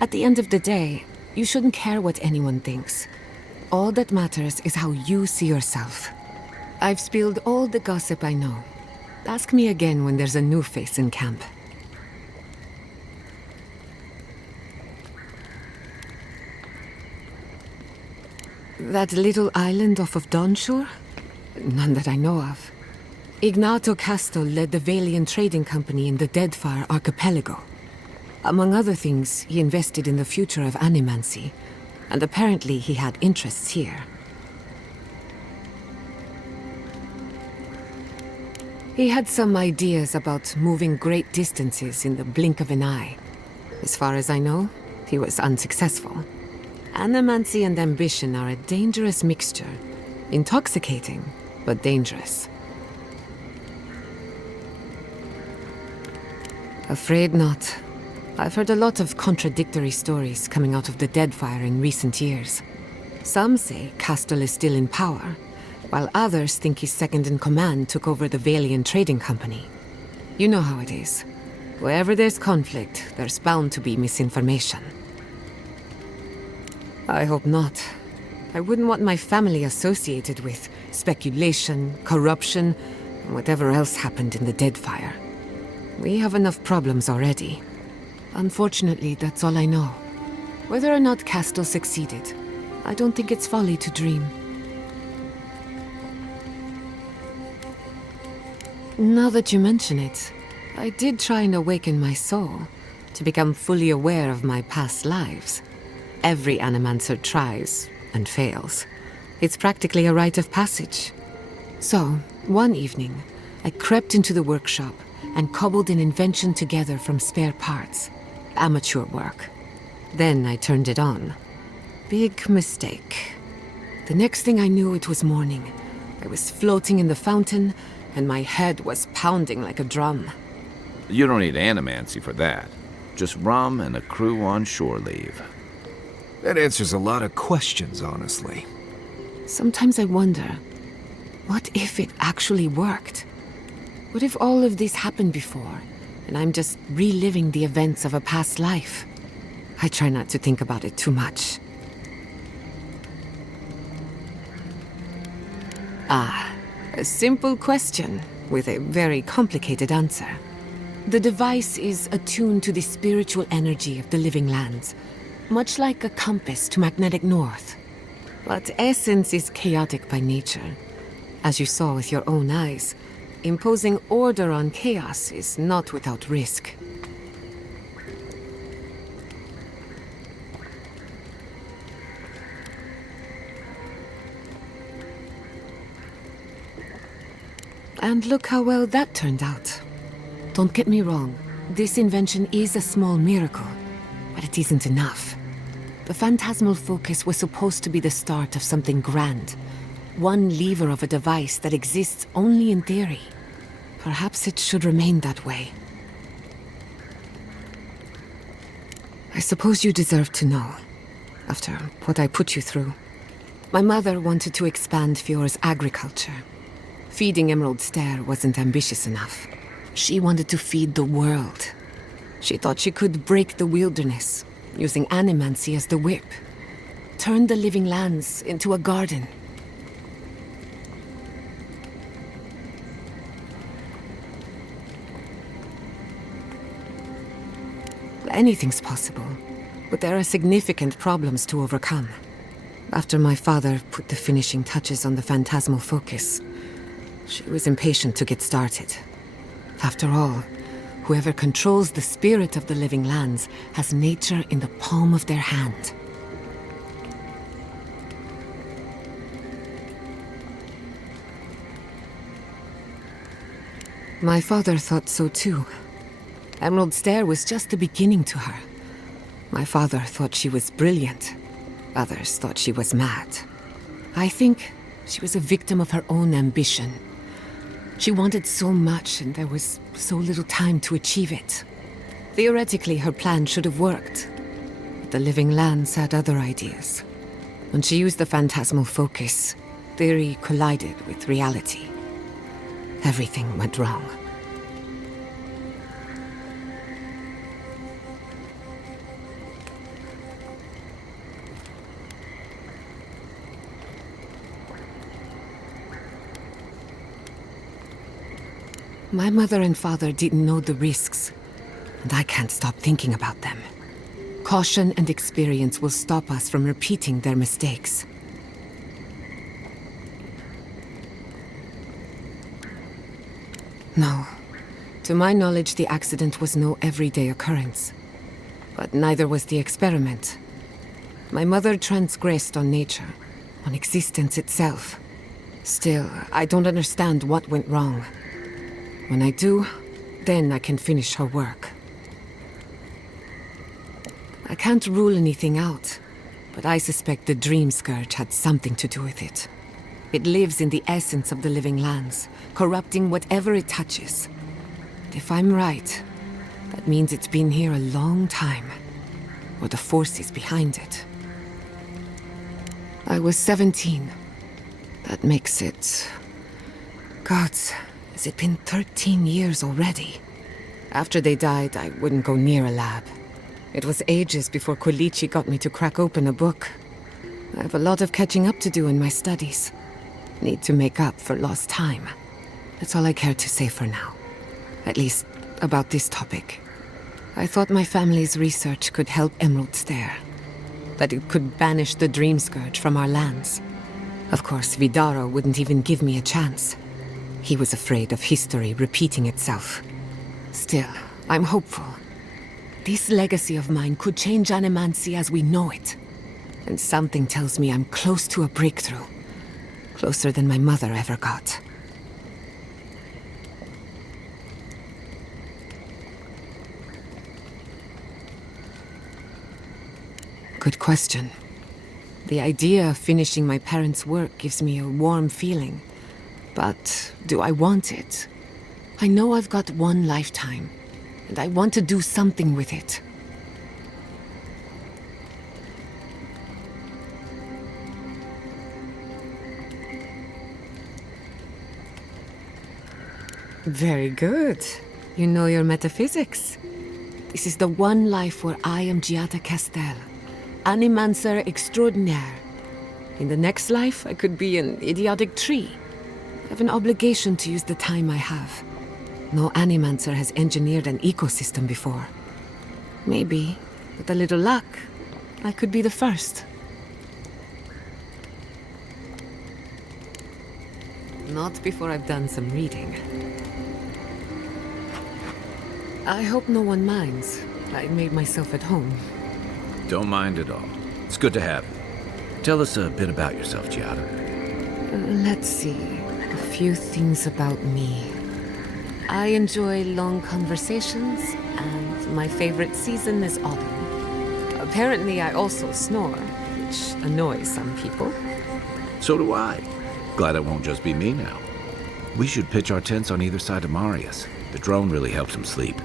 At the end of the day, you shouldn't care what anyone thinks. All that matters is how you see yourself. I've spilled all the gossip I know. Ask me again when there's a new face in camp. That little island off of Dawnshore? None that I know of. Ignato Castel led the Valian trading company in the Deadfire archipelago. Among other things, he invested in the future of Animancy, and apparently he had interests here. He had some ideas about moving great distances in the blink of an eye. As far as I know, he was unsuccessful. Animancy and ambition are a dangerous mixture. Intoxicating, but dangerous. Afraid not. I've heard a lot of contradictory stories coming out of the Deadfire in recent years. Some say Castel is still in power, while others think his second-in-command took over the Valian trading company. You know how it is. Wherever there's conflict, there's bound to be misinformation. I hope not. I wouldn't want my family associated with speculation, corruption, and whatever else happened in the Deadfire. We have enough problems already. Unfortunately, that's all I know. Whether or not Castel succeeded, I don't think it's folly to dream. Now that you mention it, I did try and awaken my soul, to become fully aware of my past lives. Every Animancer tries, and fails. It's practically a rite of passage. So, one evening, I crept into the workshop and cobbled an invention together from spare parts. Amateur work. Then I turned it on. Big mistake. The next thing I knew, it was morning. I was floating in the fountain, and my head was pounding like a drum. You don't need Animancy for that. Just rum and a crew on shore leave. That answers a lot of questions, honestly. Sometimes I wonder, what if it actually worked? What if all of this happened before, and I'm just reliving the events of a past life? I try not to think about it too much. Ah, a simple question with a very complicated answer. The device is attuned to the spiritual energy of the living lands, much like a compass to magnetic north. But essence is chaotic by nature. As you saw with your own eyes, imposing order on chaos is not without risk. And look how well that turned out. Don't get me wrong, this invention is a small miracle, but it isn't enough. The phantasmal focus was supposed to be the start of something grand. One lever of a device that exists only in theory. Perhaps it should remain that way. I suppose you deserve to know, after what I put you through. My mother wanted to expand Fiora's agriculture. Feeding Emerald Stair wasn't ambitious enough. She wanted to feed the world. She thought she could break the wilderness, using Animancy as the whip. Turn the living lands into a garden. Anything's possible, but there are significant problems to overcome. After my father put the finishing touches on the phantasmal focus, she was impatient to get started. After all, whoever controls the spirit of the living lands has nature in the palm of their hand. My father thought so too. Emerald Stair was just the beginning to her. My father thought she was brilliant. Others thought she was mad. I think she was a victim of her own ambition. She wanted so much, and there was so little time to achieve it. Theoretically, her plan should have worked. But the living lands had other ideas. When she used the phantasmal focus, theory collided with reality. Everything went wrong. My mother and father didn't know the risks, and I can't stop thinking about them. Caution and experience will stop us from repeating their mistakes. No. To my knowledge, the accident was no everyday occurrence. But neither was the experiment. My mother transgressed on nature, on existence itself. Still, I don't understand what went wrong. When I do, then I can finish her work. I can't rule anything out, but I suspect the Dream Scourge had something to do with it. It lives in the essence of the living lands, corrupting whatever it touches. And if I'm right, that means it's been here a long time, or the forces behind it. I was 17. That makes it... Gods... Has it been 13 years already? After they died, I wouldn't go near a lab. It was ages before Kolichi got me to crack open a book. I have a lot of catching up to do in my studies. Need to make up for lost time. That's all I care to say for now. At least, about this topic. I thought my family's research could help Emerald Stair. That it could banish the Dream Scourge from our lands. Of course, Vidarro wouldn't even give me a chance. He was afraid of history repeating itself. Still, I'm hopeful. This legacy of mine could change Animancy as we know it. And something tells me I'm close to a breakthrough. Closer than my mother ever got. Good question. The idea of finishing my parents' work gives me a warm feeling. But do I want it? I know I've got one lifetime, and I want to do something with it. Very good. You know your metaphysics. This is the one life where I am Giatta Castel, Animancer extraordinaire. In the next life, I could be an idiotic tree. I have an obligation to use the time I have. No Animancer has engineered an ecosystem before. Maybe, with a little luck, I could be the first. Not before I've done some reading. I hope no one minds. I made myself at home. Don't mind at all. It's good to have you. Tell us a bit about yourself, Giatta. Let's see. A few things about me. I enjoy long conversations, and my favorite season is autumn. Apparently, I also snore, which annoys some people. So do I. Glad it won't just be me now. We should pitch our tents on either side of Marius. The drone really helps him sleep.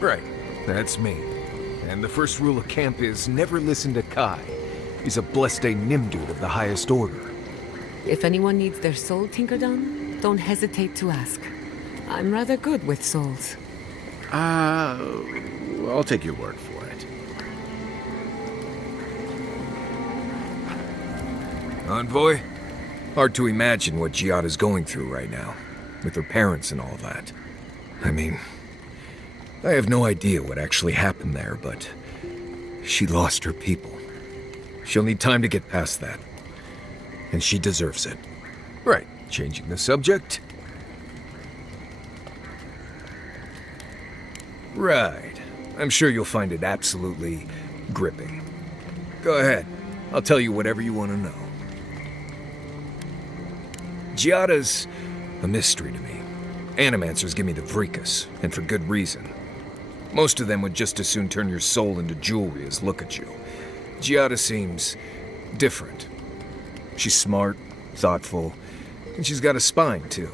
Right, that's me. And the first rule of camp is never listen to Kai. He's a blessed Nimdude of the highest order. If anyone needs their soul tinkered on, don't hesitate to ask. I'm rather good with souls. I'll take your word for it. Envoy? Hard to imagine what Giatta's going through right now, with her parents and all that. I mean, I have no idea what actually happened there, but she lost her people. She'll need time to get past that. And she deserves it. Right, changing the subject. Right. I'm sure you'll find it absolutely gripping. Go ahead. I'll tell you whatever you want to know. Giatta's a mystery to me. Animancers give me the vricus, and for good reason. Most of them would just as soon turn your soul into jewelry as look at you. Giatta seems different. She's smart, thoughtful, and she's got a spine, too.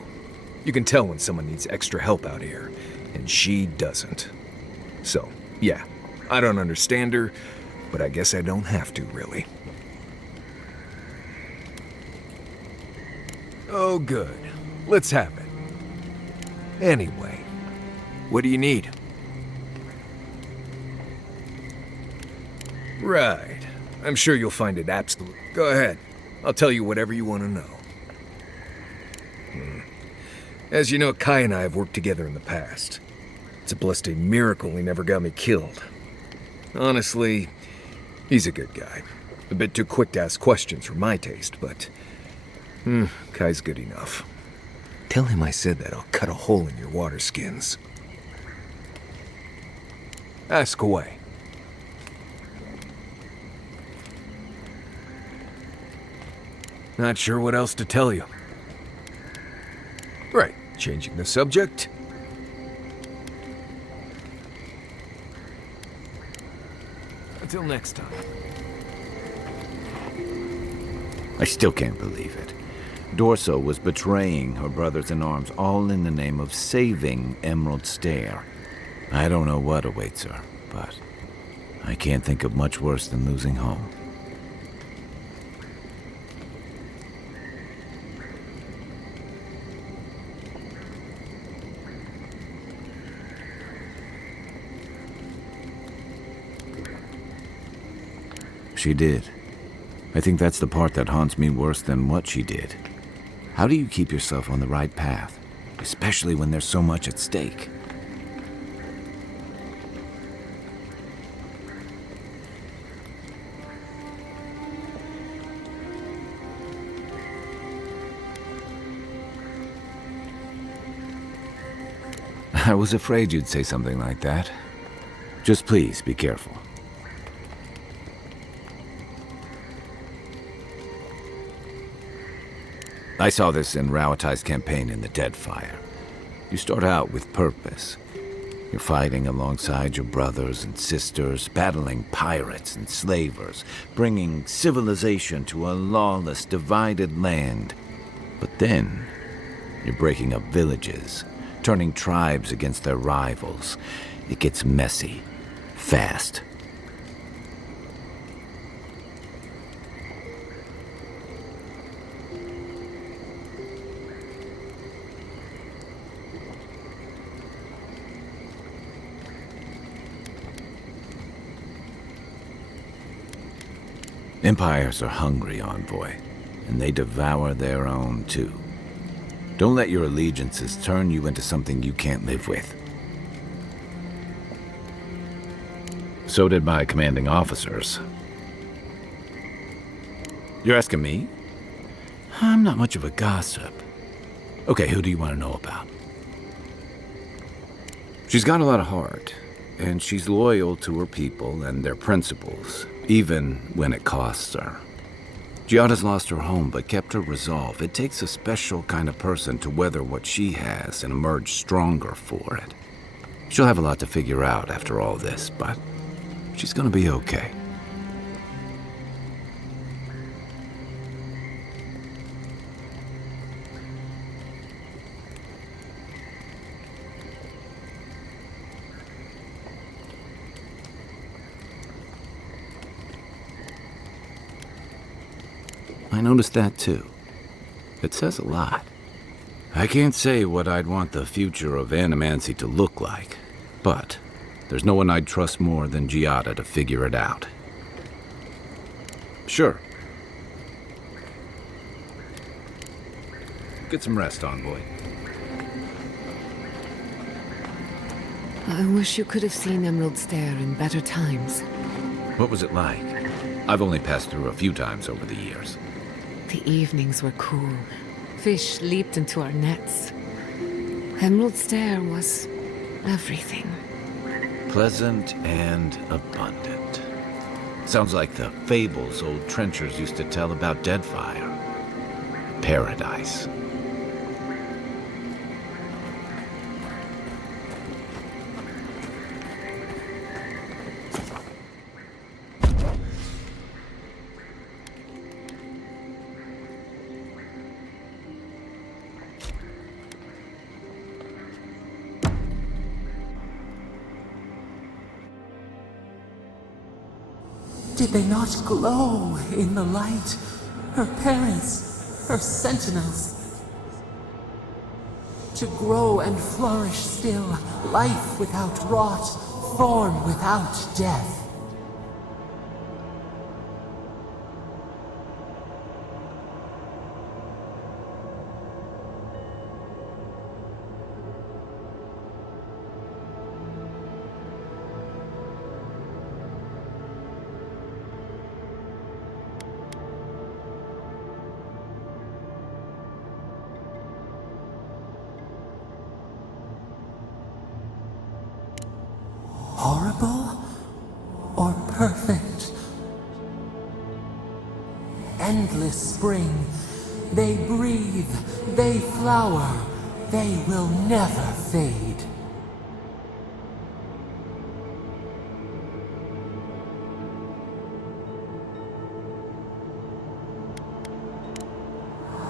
You can tell when someone needs extra help out here, and she doesn't. So, yeah, I don't understand her, but I guess I don't have to, really. Oh, good. Let's have it. Anyway, what do you need? Right. I'm sure you'll find it absolute. Go ahead. I'll tell you whatever you want to know. As you know, Kai and I have worked together in the past. It's a blessed miracle he never got me killed. Honestly, he's a good guy. A bit too quick to ask questions for my taste, but... Kai's good enough. Tell him I said that I'll cut a hole in your water skins. Ask away. Not sure what else to tell you. Right, changing the subject. Until next time. I still can't believe it. Dorso was betraying her brothers-in-arms, all in the name of saving Emerald Stair. I don't know what awaits her, but I can't think of much worse than losing home. She did. I think that's the part that haunts me worse than what she did. How do you keep yourself on the right path, especially when there's so much at stake? I was afraid you'd say something like that. Just please be careful. I saw this in Rauatai's campaign in the Deadfire. You start out with purpose. You're fighting alongside your brothers and sisters, battling pirates and slavers, bringing civilization to a lawless, divided land. But then, you're breaking up villages, turning tribes against their rivals. It gets messy, fast. Empires are hungry, Envoy, and they devour their own, too. Don't let your allegiances turn you into something you can't live with. So did my commanding officers. You're asking me? I'm not much of a gossip. Okay, who do you want to know about? She's got a lot of heart, and she's loyal to her people and their principles, even when it costs her. Giatta's lost her home, but kept her resolve. It takes a special kind of person to weather what she has and emerge stronger for it. She'll have a lot to figure out after all this, but she's gonna be okay. I noticed that too. It says a lot. I can't say what I'd want the future of Animancy to look like, but there's no one I'd trust more than Giatta to figure it out. Sure. Get some rest, Envoy. I wish you could have seen Emerald Stair in better times. What was it like? I've only passed through a few times over the years. The evenings were cool. Fish leaped into our nets. Emerald Stair was everything. Pleasant and abundant. Sounds like the fables old trenchers used to tell about Deadfire. Paradise. Did they not glow in the light? Her parents, her sentinels. To grow and flourish still, life without rot, form without death. Horrible or perfect? Endless spring. They breathe, they flower, they will never fade.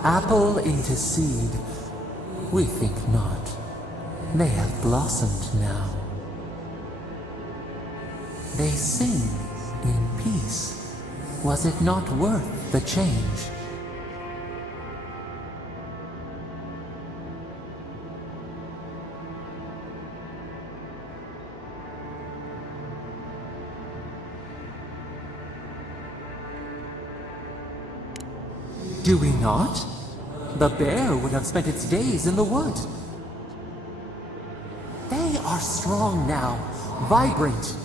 Apple into seed. We think not. They have blossomed now. They sing in peace. Was it not worth the change? Do we not? The bear would have spent its days in the wood. They are strong now, vibrant,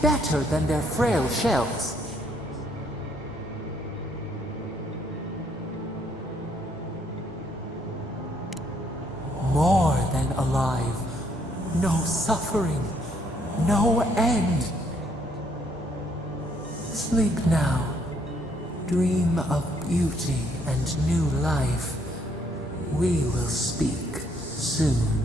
better than their frail shells. More than alive. No suffering, no end. Sleep now. Dream of beauty and new life. We will speak soon.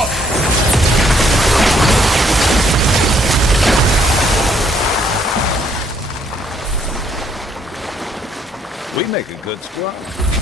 We make a good squad.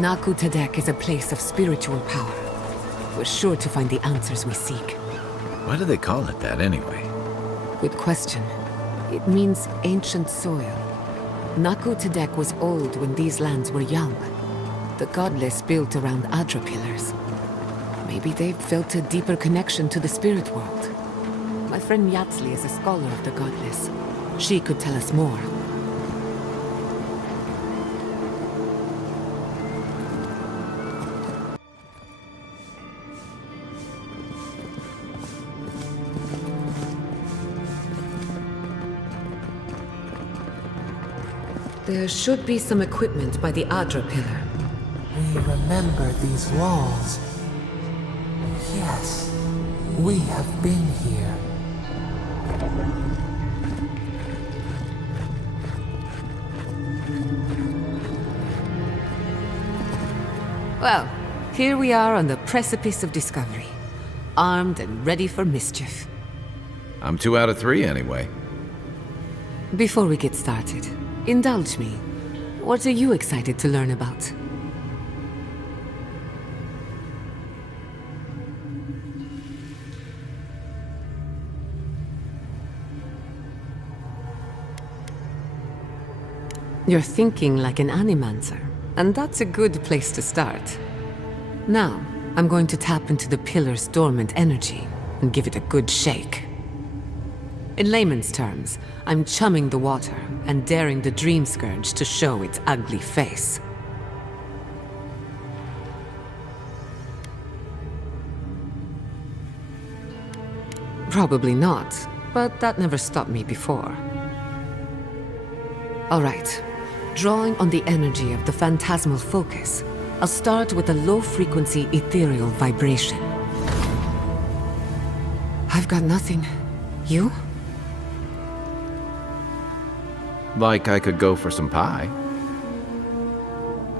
Naku Tedek is a place of spiritual power. We're sure to find the answers we seek. Why do they call it that anyway? Good question. It means ancient soil. Naku Tedek was old when these lands were young. The godless built around Adra pillars. Maybe they've felt a deeper connection to the spirit world. My friend Yatsli is a scholar of the godless. She could tell us more. There should be some equipment by the Adra pillar. We remember these walls. Yes, we have been here. Well, here we are on the precipice of discovery. Armed and ready for mischief. I'm 2 out of 3 anyway. Before we get started, indulge me. What are you excited to learn about? You're thinking like an Animancer, and that's a good place to start. Now, I'm going to tap into the pillar's dormant energy and give it a good shake. In layman's terms, I'm chumming the water and daring the Dream Scourge to show its ugly face. Probably not, but that never stopped me before. All right. Drawing on the energy of the Phantasmal focus, I'll start with a low-frequency ethereal vibration. I've got nothing. You? Like I could go for some pie.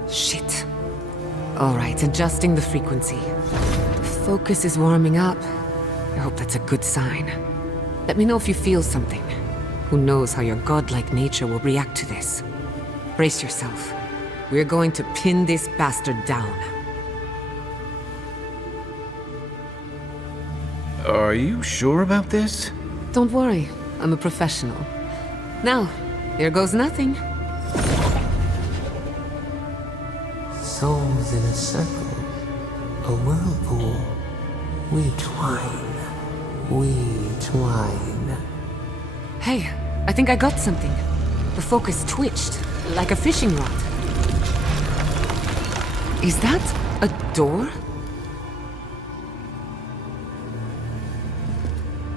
Shit. All right, adjusting the frequency. The focus is warming up. I hope that's a good sign. Let me know if you feel something. Who knows how your godlike nature will react to this. Brace yourself. We're going to pin this bastard down. Are you sure about this? Don't worry, I'm a professional. Now, here goes nothing. Souls in a circle, a whirlpool. We twine, we twine. Hey, I think I got something. The focus twitched, like a fishing rod. Is that a door?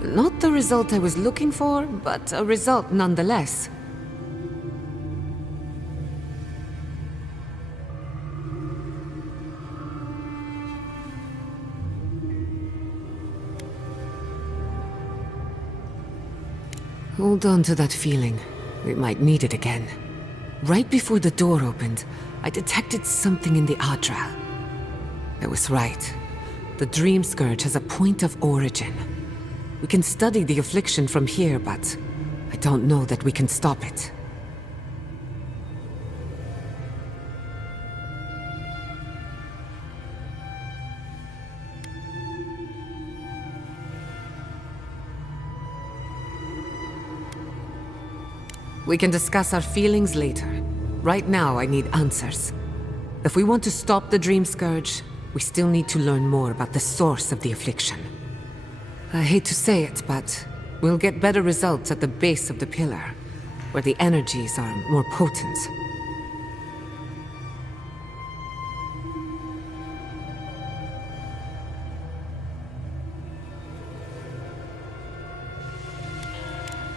Not the result I was looking for, but a result nonetheless. Hold on to that feeling. We might need it again. Right before the door opened, I detected something in the Adra. I was right. The Dream Scourge has a point of origin. We can study the affliction from here, but I don't know that we can stop it. We can discuss our feelings later. Right now, I need answers. If we want to stop the Dream Scourge, we still need to learn more about the source of the affliction. I hate to say it, but we'll get better results at the base of the pillar, where the energies are more potent.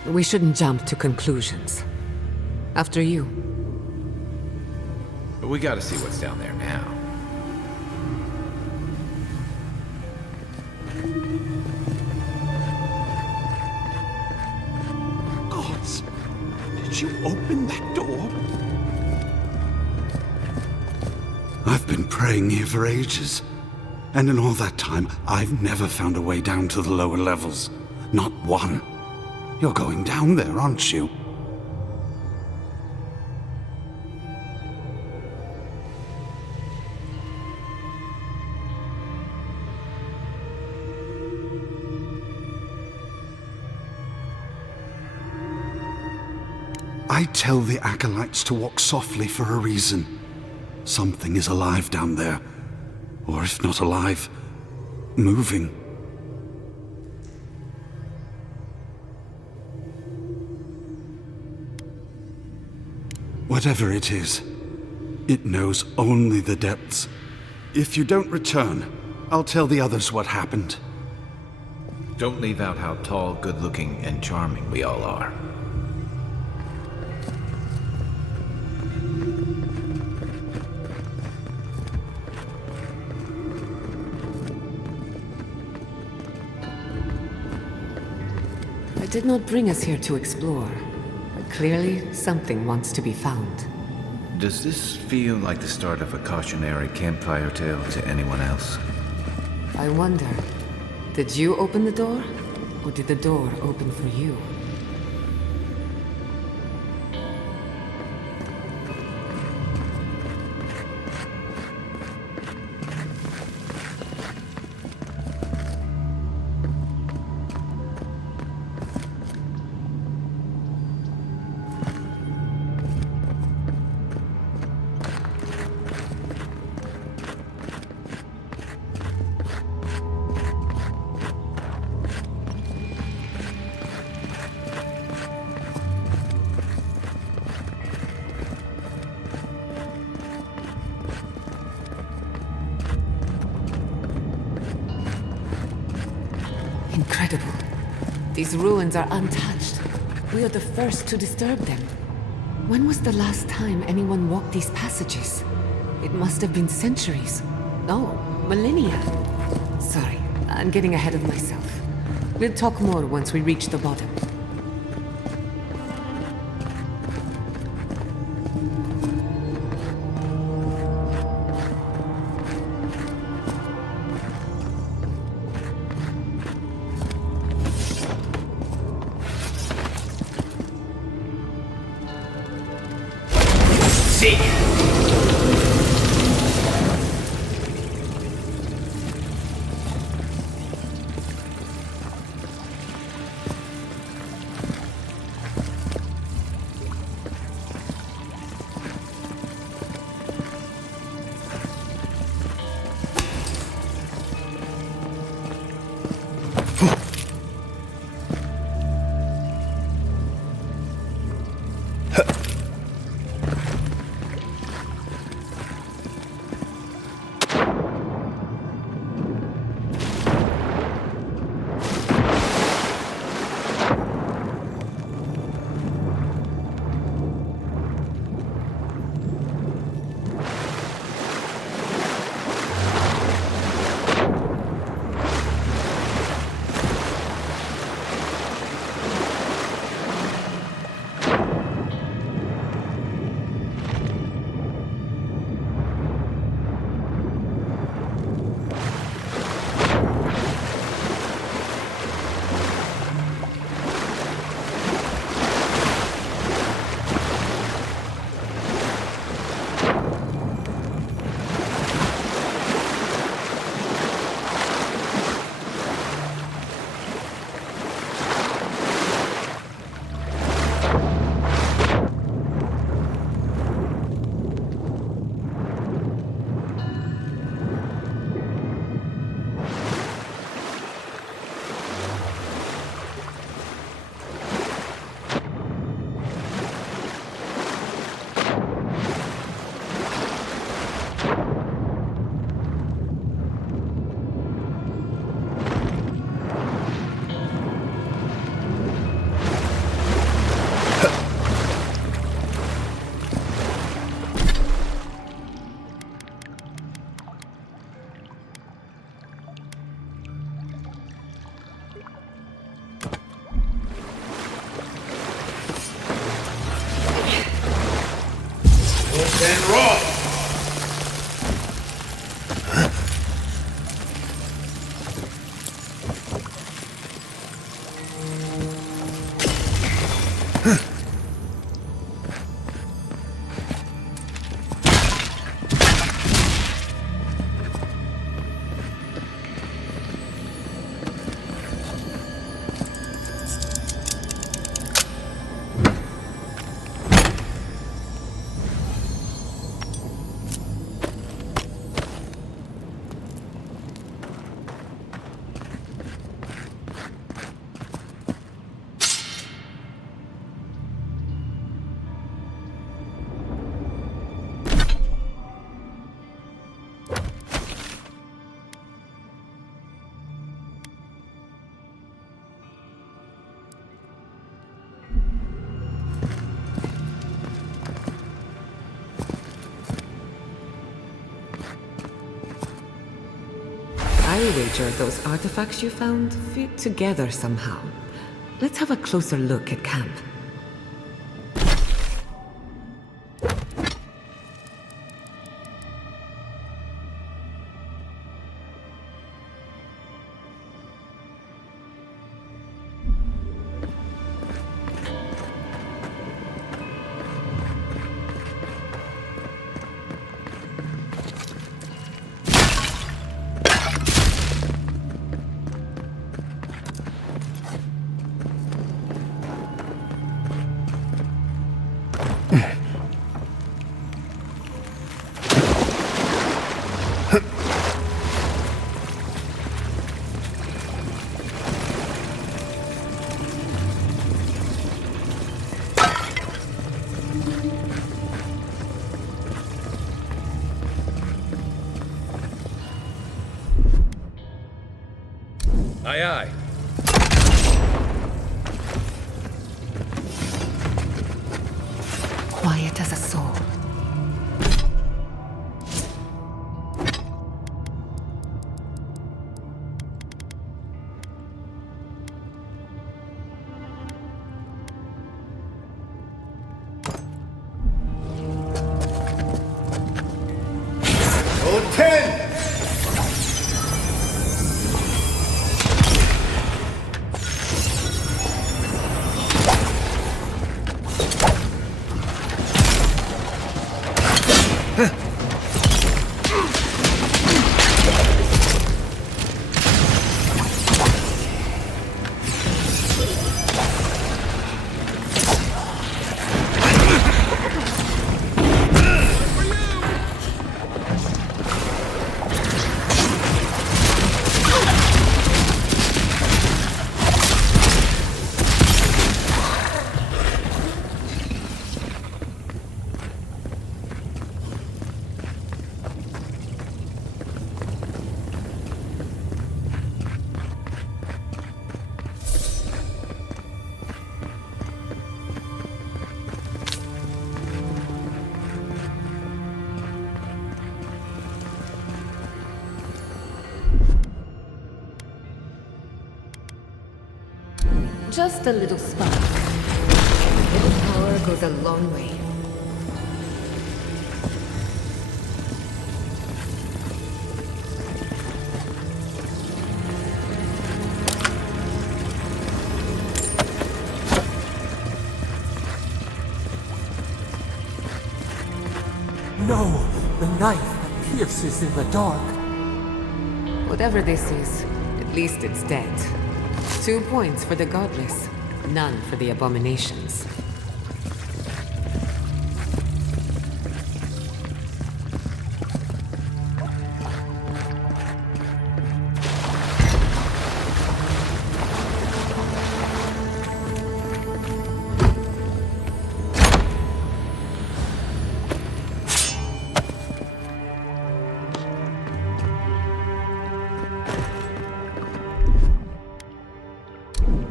We shouldn't jump to conclusions. After you. But we gotta see what's down there now. Gods! Did you open that door? I've been praying here for ages. And in all that time, I've never found a way down to the lower levels. Not one. You're going down there, aren't you? I tell the acolytes to walk softly for a reason. Something is alive down there. Or if not alive, moving. Whatever it is, it knows only the depths. If you don't return, I'll tell the others what happened. Don't leave out how tall, good-looking, and charming we all are. I did not bring us here to explore, but clearly something wants to be found. Does this feel like the start of a cautionary campfire tale to anyone else? I wonder, did you open the door? Or did the door open for you? Incredible. These ruins are untouched. We are the first to disturb them. When was the last time anyone walked these passages? It must have been centuries. No, millennia. Sorry, I'm getting ahead of myself. We'll talk more once we reach the bottom. I wager those artifacts you found fit together somehow. Let's have a closer look at camp. Aye, aye. Quiet as a soul. Just a little spark. A little power goes a long way. No! The knife that pierces in the dark. Whatever this is, at least it's dead. 2 points for the godless, none for the abominations.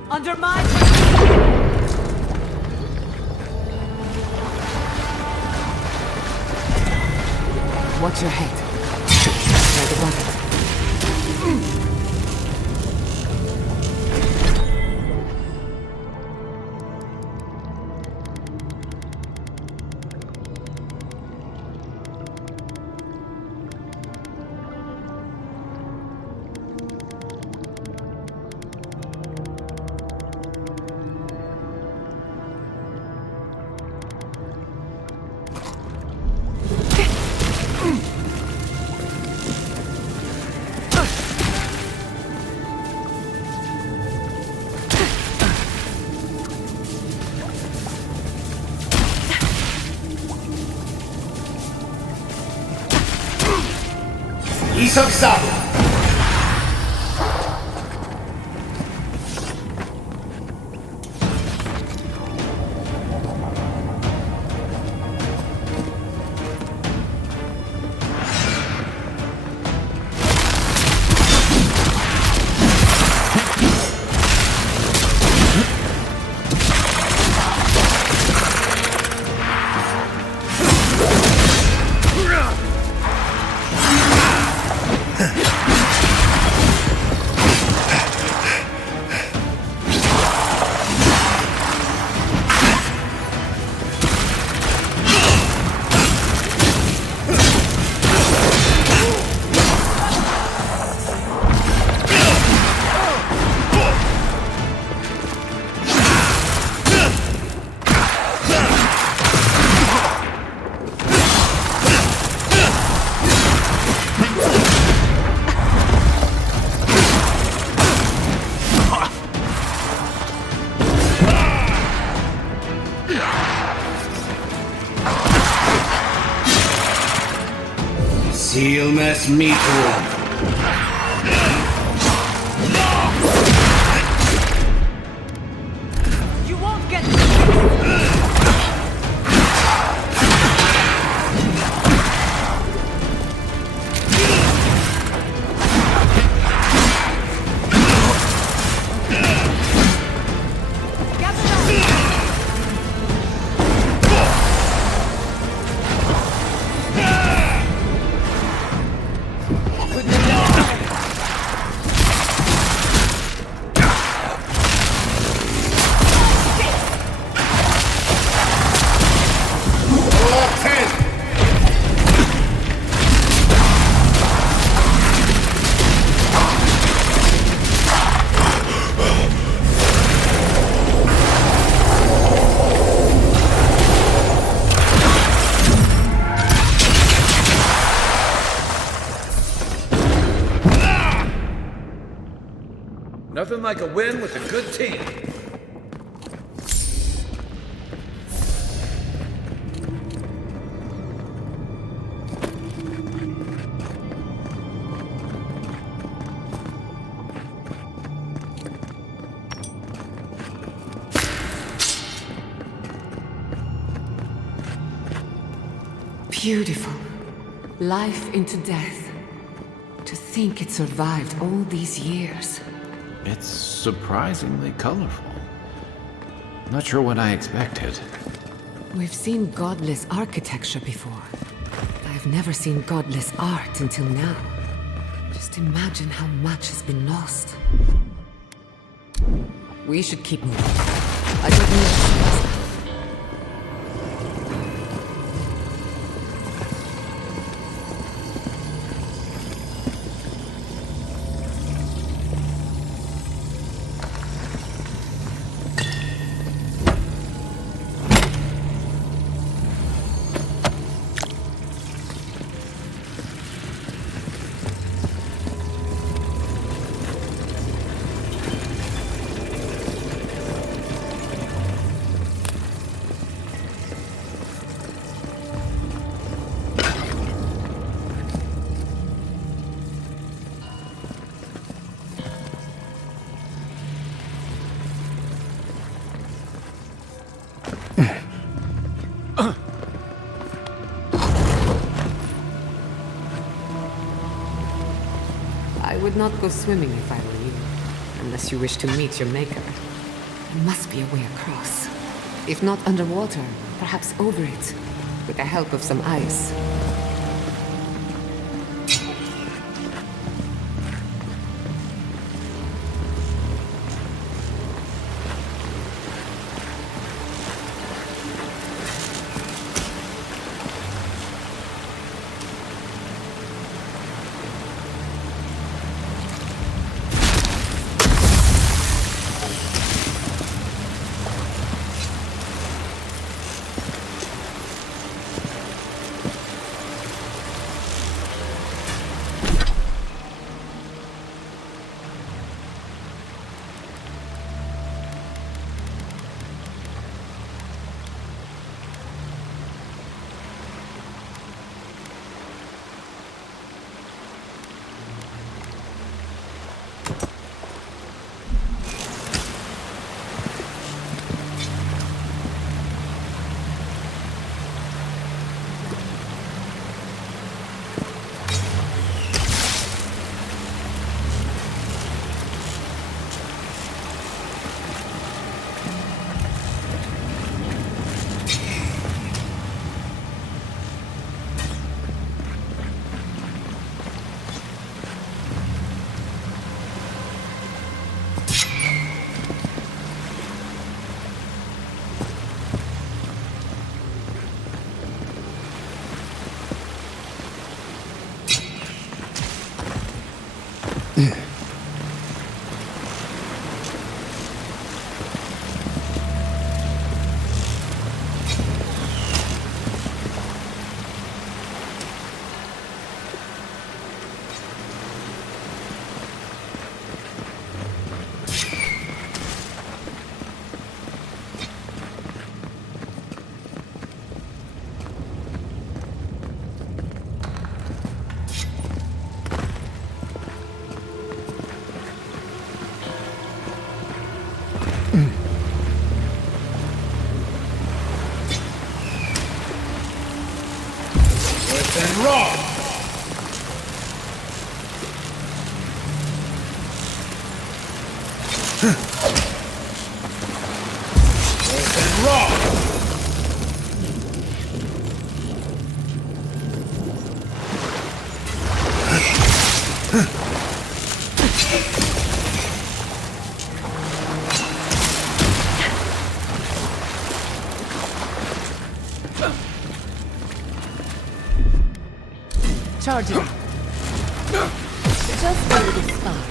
Under my... Watch your head. Try the bucket. He'll mess me too. You won't get... Nothing like a win with a good team. Beautiful. Life into death. To think it survived all these years. It's surprisingly colorful. Not sure what I expected. We've seen godless architecture before. I've never seen godless art until now. Just imagine how much has been lost. We should keep moving. I don't need to... I would not go swimming if I were you, unless you wish to meet your maker. There must be a way across. If not underwater, perhaps over it, with the help of some ice. Earth and rock! Earth and rock! Charge it. Just a little spark.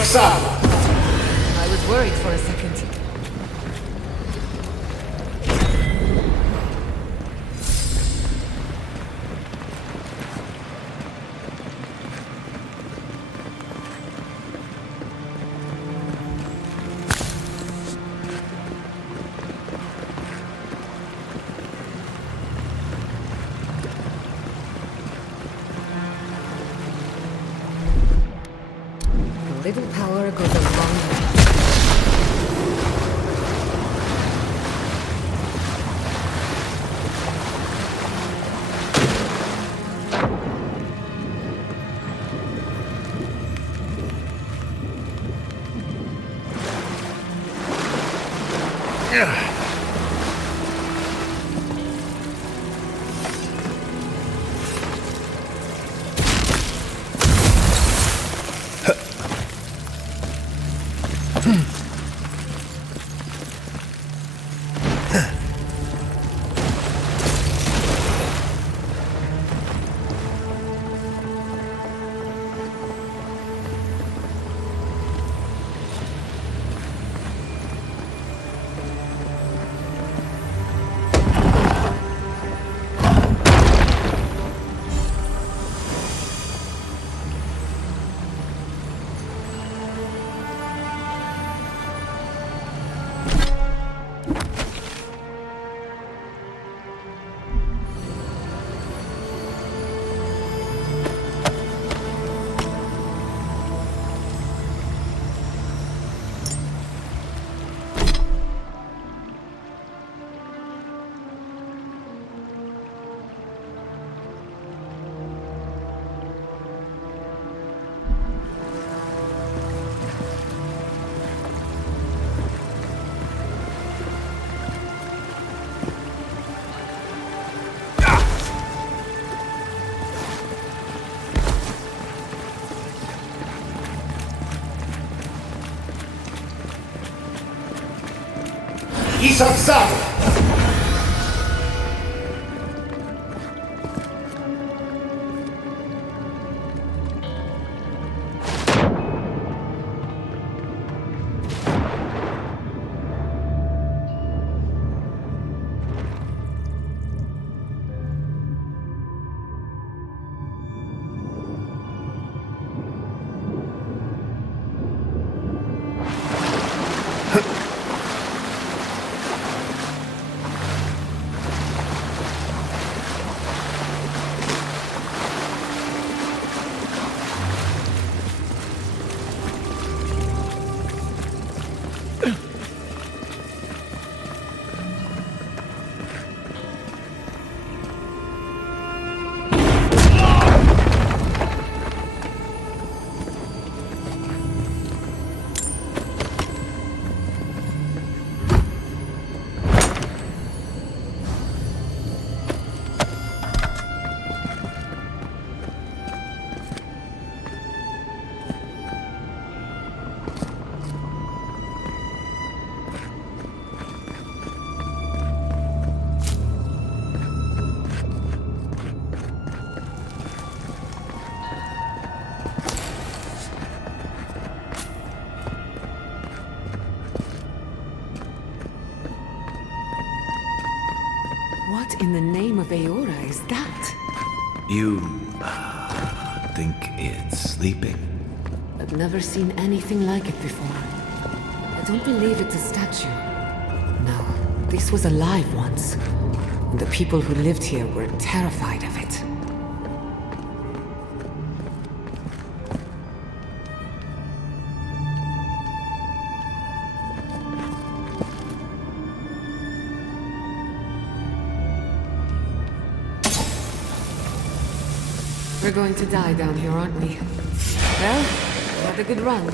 I was worried for a second. Little power goes a long way. What in the name of Eora is that? You, think it's sleeping? I've never seen anything like it before. I don't believe it's a statue. No, this was alive once. And the people who lived here were terrified of it. We're going to die down here, aren't we? Well, have a good run.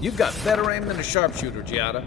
You've got better aim than a sharpshooter, Giatta.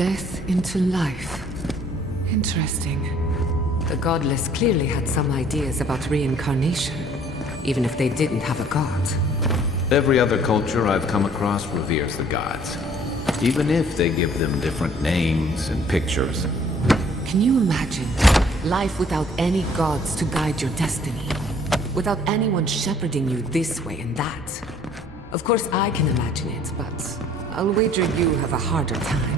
death into life. Interesting. The godless clearly had some ideas about reincarnation, even if they didn't have a god. Every other culture I've come across reveres the gods, even if they give them different names and pictures. Can you imagine life without any gods to guide your destiny? Without anyone shepherding you this way and that? Of course I can imagine it, but I'll wager you have a harder time.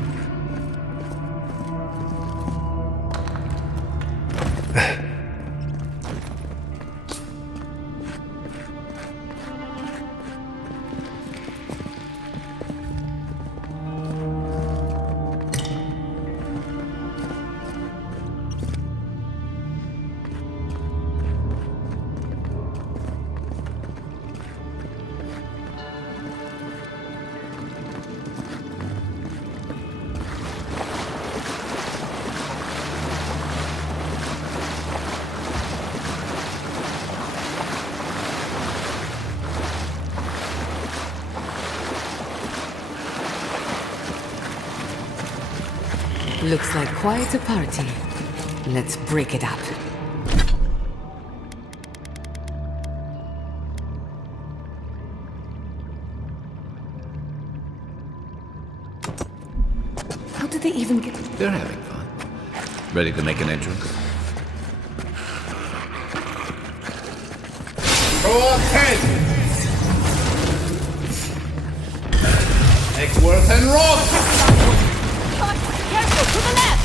Looks like quite a party. Let's break it up. How did they even get... They're having fun. Ready to make an entrance? Throw up 10! Egworth and Rock! Careful, to the left!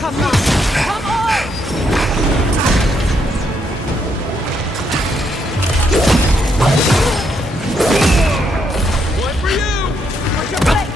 Come on! Come on! One for you! Watch your flank!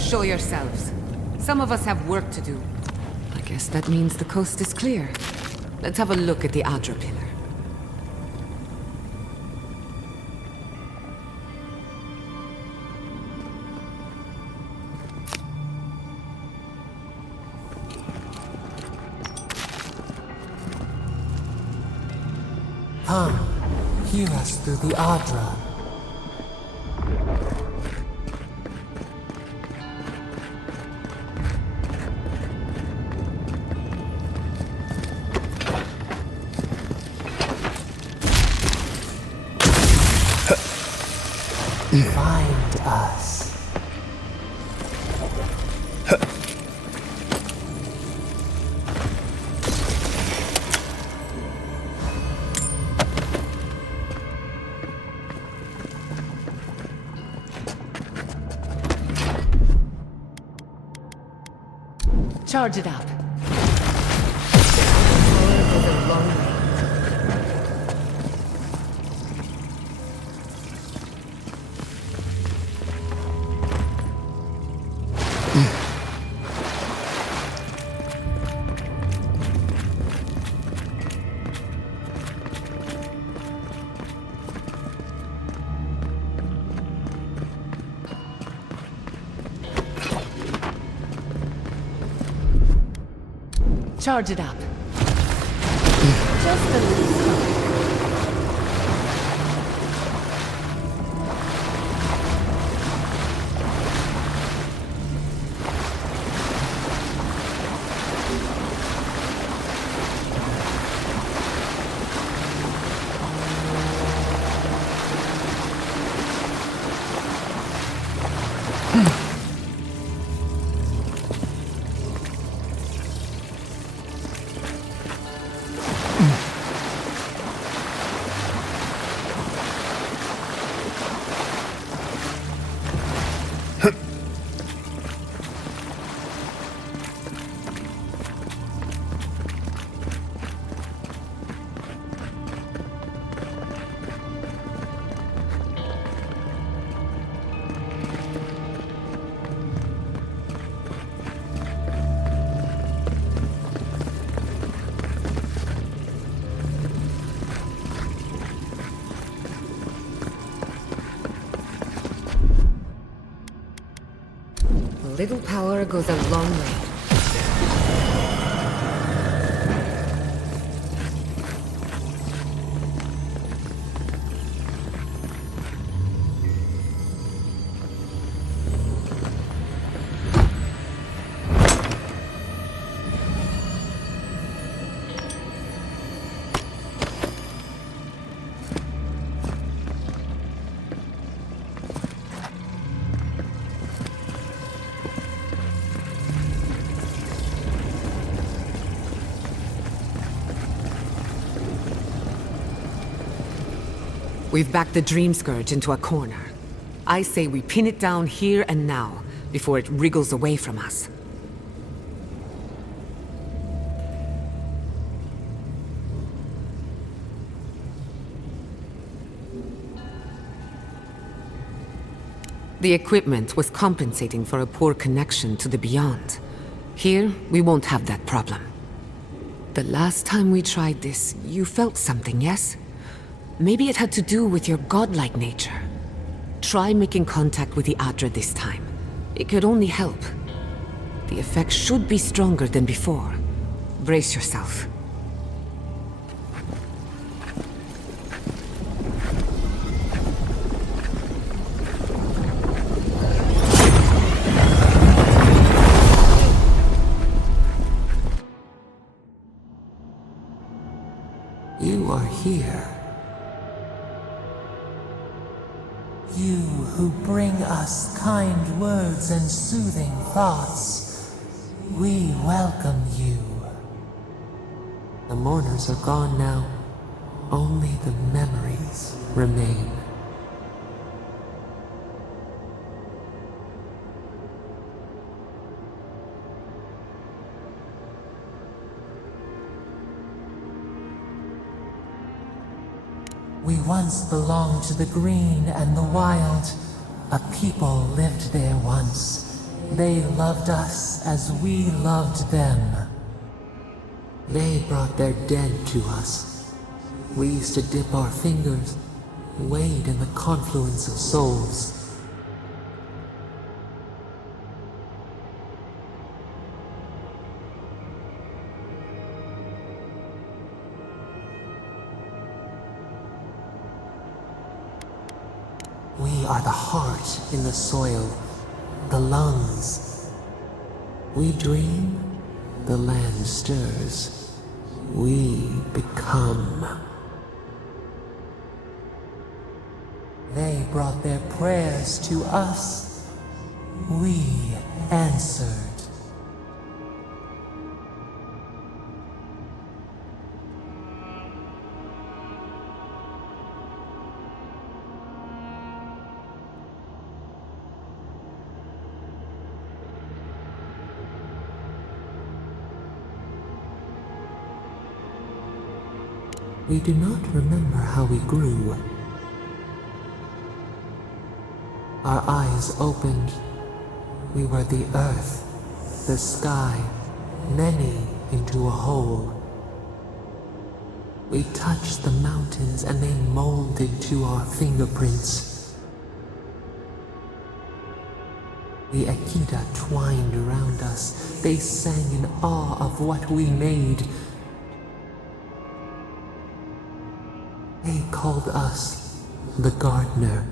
Show yourselves. Some of us have work to do. I guess that means the coast is clear. Let's have a look at the Adra pillar. Hear us through the Adra. Find us. Charge it up. Charge it up. Just a little slow. Little power goes a long way. We've backed the Dream Scourge into a corner. I say we pin it down here and now, before it wriggles away from us. The equipment was compensating for a poor connection to the Beyond. Here, we won't have that problem. The last time we tried this, you felt something, yes? Maybe it had to do with your godlike nature. Try making contact with the Adra this time. It could only help. The effect should be stronger than before. Brace yourself. You are here. You who bring us kind words and soothing thoughts, we welcome you. The mourners are gone now. Only the memories remain. We once belonged to the green and the wild. A people lived there once. They loved us as we loved them. They brought their dead to us. We used to dip our fingers, wade in the confluence of souls. We are the heart in the soil, the lungs. We dream, the land stirs. We become. They brought their prayers to us. We answered. We do not remember how we grew. Our eyes opened. We were the earth, the sky, many into a whole. We touched the mountains and they molded to our fingerprints. The Akita twined around us. They sang in awe of what we made. They called us the gardener,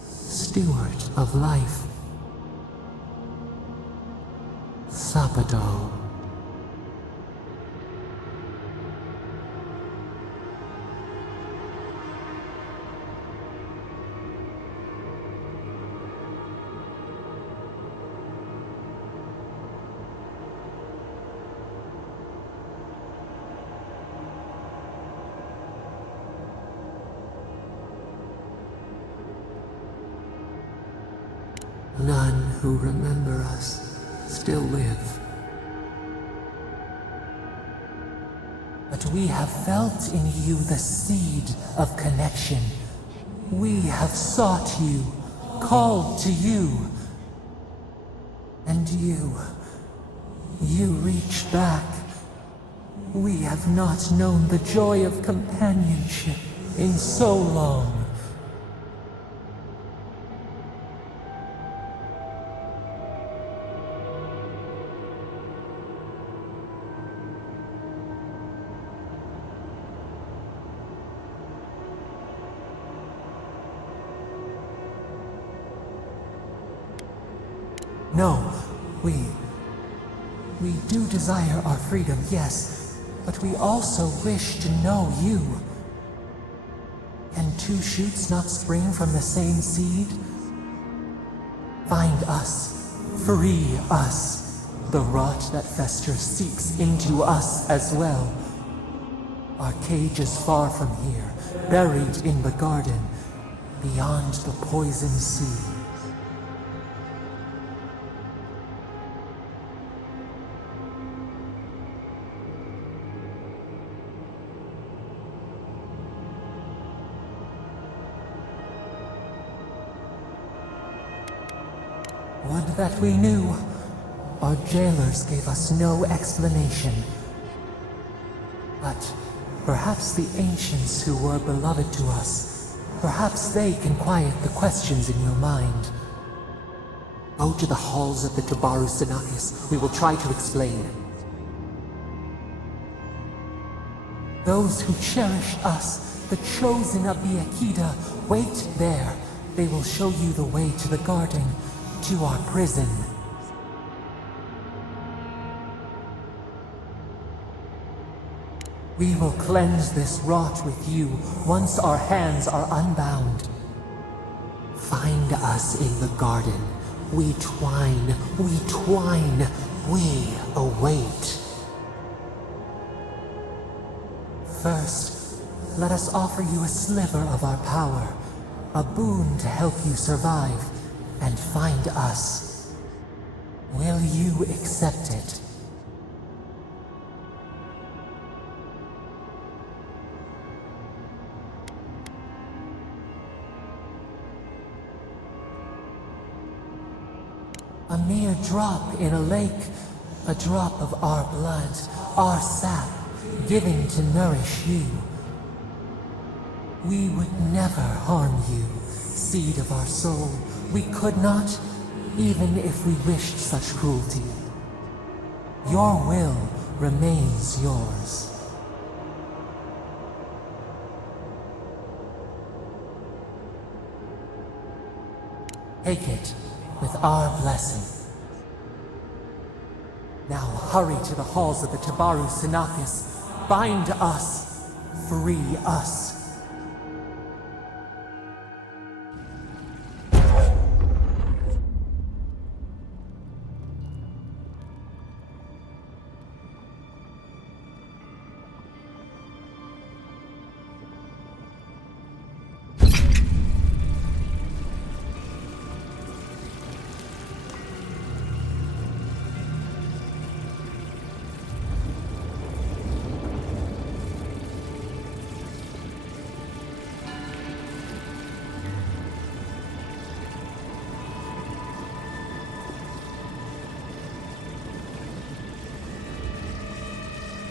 steward of life. Sapado. None who remember us still live. But we have felt in you the seed of connection. We have sought you, called to you. And you reach back. We have not known the joy of companionship in so long. No, we do desire our freedom, yes, but we also wish to know you. Can two shoots not spring from the same seed? Find us, free us. The rot that festers seeps into us as well. Our cage is far from here, buried in the garden, beyond the poison sea. Would that we knew. Our jailers gave us no explanation. But perhaps the ancients who were beloved to us, perhaps they can quiet the questions in your mind. Go to the halls of the Tabaru Sinakis. We will try to explain. Those who cherish us, the chosen of the Akita, wait there. They will show you the way to the garden. To our prison. We will cleanse this rot with you once our hands are unbound. Find us in the garden. We twine, we await. First, let us offer you a sliver of our power, a boon to help you survive. And find us. Will you accept it? A mere drop in a lake, a drop of our blood, our sap, given to nourish you. We would never harm you, seed of our soul. We could not, even if we wished such cruelty. Your will remains yours. Take it with our blessing. Now hurry to the halls of the Tabaru Sinakis. Bind us. Free us.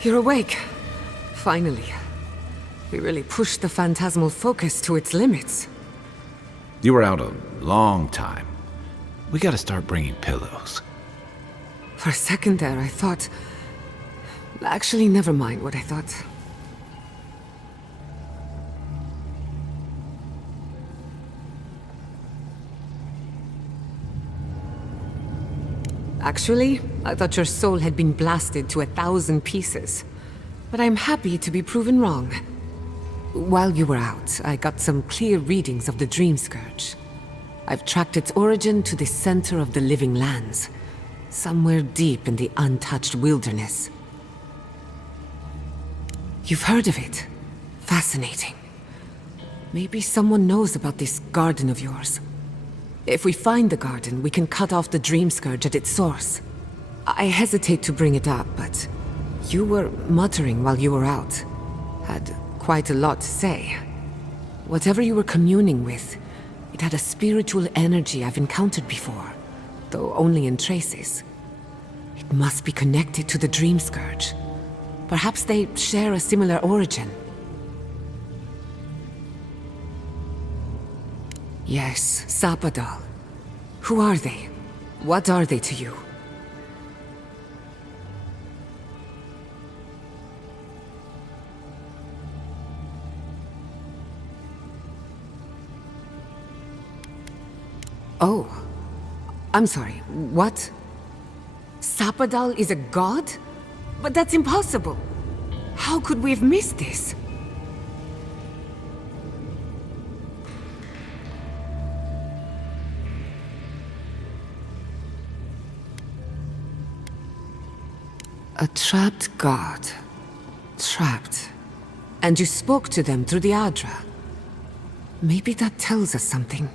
You're awake. Finally. We really pushed the phantasmal focus to its limits. You were out a long time. We gotta start bringing pillows. For a second there, I thought... Actually, never mind what I thought. Actually, I thought your soul had been blasted to 1,000 pieces. But I'm happy to be proven wrong. While you were out, I got some clear readings of the Dream Scourge. I've tracked its origin to the center of the living lands, somewhere deep in the untouched wilderness. You've heard of it. Fascinating. Maybe someone knows about this garden of yours. If we find the garden, we can cut off the Dream Scourge at its source. I hesitate to bring it up, but you were muttering while you were out. Had quite a lot to say. Whatever you were communing with, it had a spiritual energy I've encountered before, though only in traces. It must be connected to the Dream Scourge. Perhaps they share a similar origin. Yes, Sapadal. Who are they? What are they to you? Oh. I'm sorry, what? Sapadal is a god? But that's impossible! How could we have missed this? A trapped god. Trapped. And you spoke to them through the Adra. Maybe that tells us something.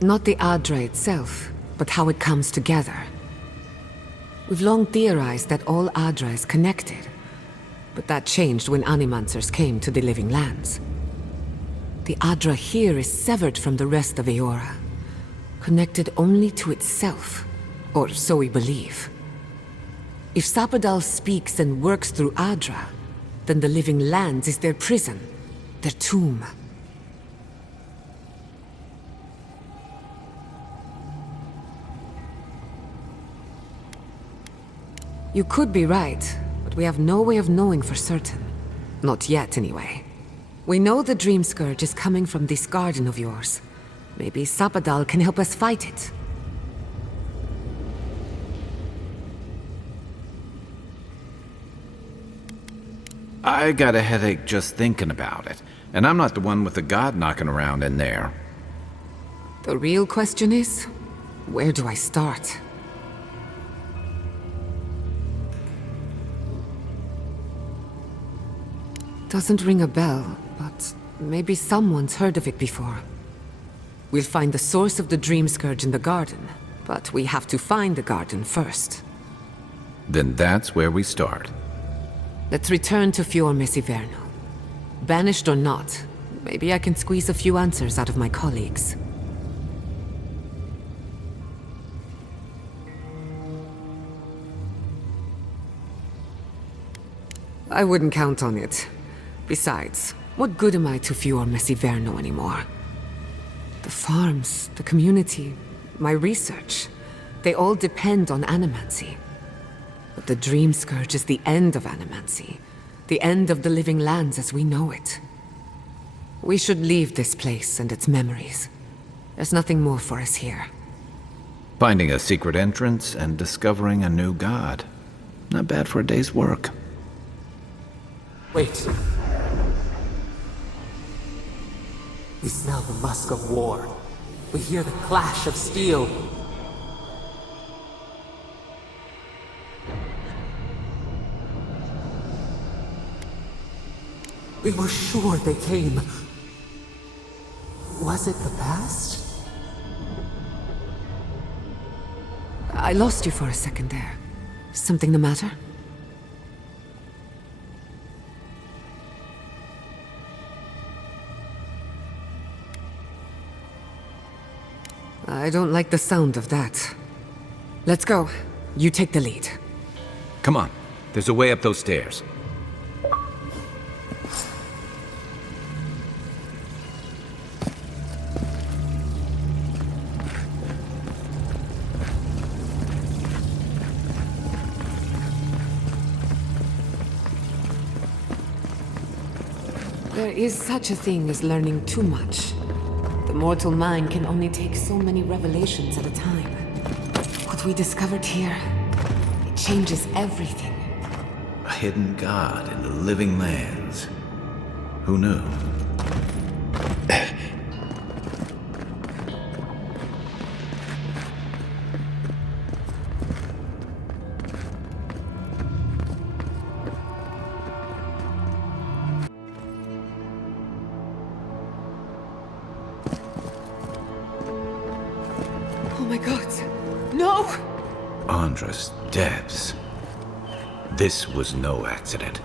Not the Adra itself, but how it comes together. We've long theorized that all Adra is connected, but that changed when Animancers came to the Living Lands. The Adra here is severed from the rest of Eora, connected only to itself, or so we believe. If Sapadal speaks and works through Adra, then the Living Lands is their prison, their tomb. You could be right, but we have no way of knowing for certain. Not yet, anyway. We know the Dream Scourge is coming from this garden of yours. Maybe Sapadal can help us fight it. I got a headache just thinking about it, and I'm not the one with the god knocking around in there. The real question is, where do I start? Doesn't ring a bell, but maybe someone's heard of it before. We'll find the source of the Dream Scourge in the garden, but we have to find the garden first. Then that's where we start. Let's return to Fior Mesiverno. Banished or not, maybe I can squeeze a few answers out of my colleagues. I wouldn't count on it. Besides, what good am I to Fior Mesiverno anymore? The farms, the community, my research, they all depend on Animancy. But the Dream Scourge is the end of Animancy, the end of the Living Lands as we know it. We should leave this place and its memories. There's nothing more for us here. Finding a secret entrance and discovering a new god. Not bad for a day's work. Wait. We smell the musk of war. We hear the clash of steel. We were sure they came. Was it the past? I lost you for a second there. Something the matter? I don't like the sound of that. Let's go. You take the lead. Come on. There's a way up those stairs. There is such a thing as learning too much. The mortal mind can only take so many revelations at a time. What we discovered here, it changes everything. A hidden god in the living lands. Who knew? Oh my god. No! Andra's depths. This was no accident.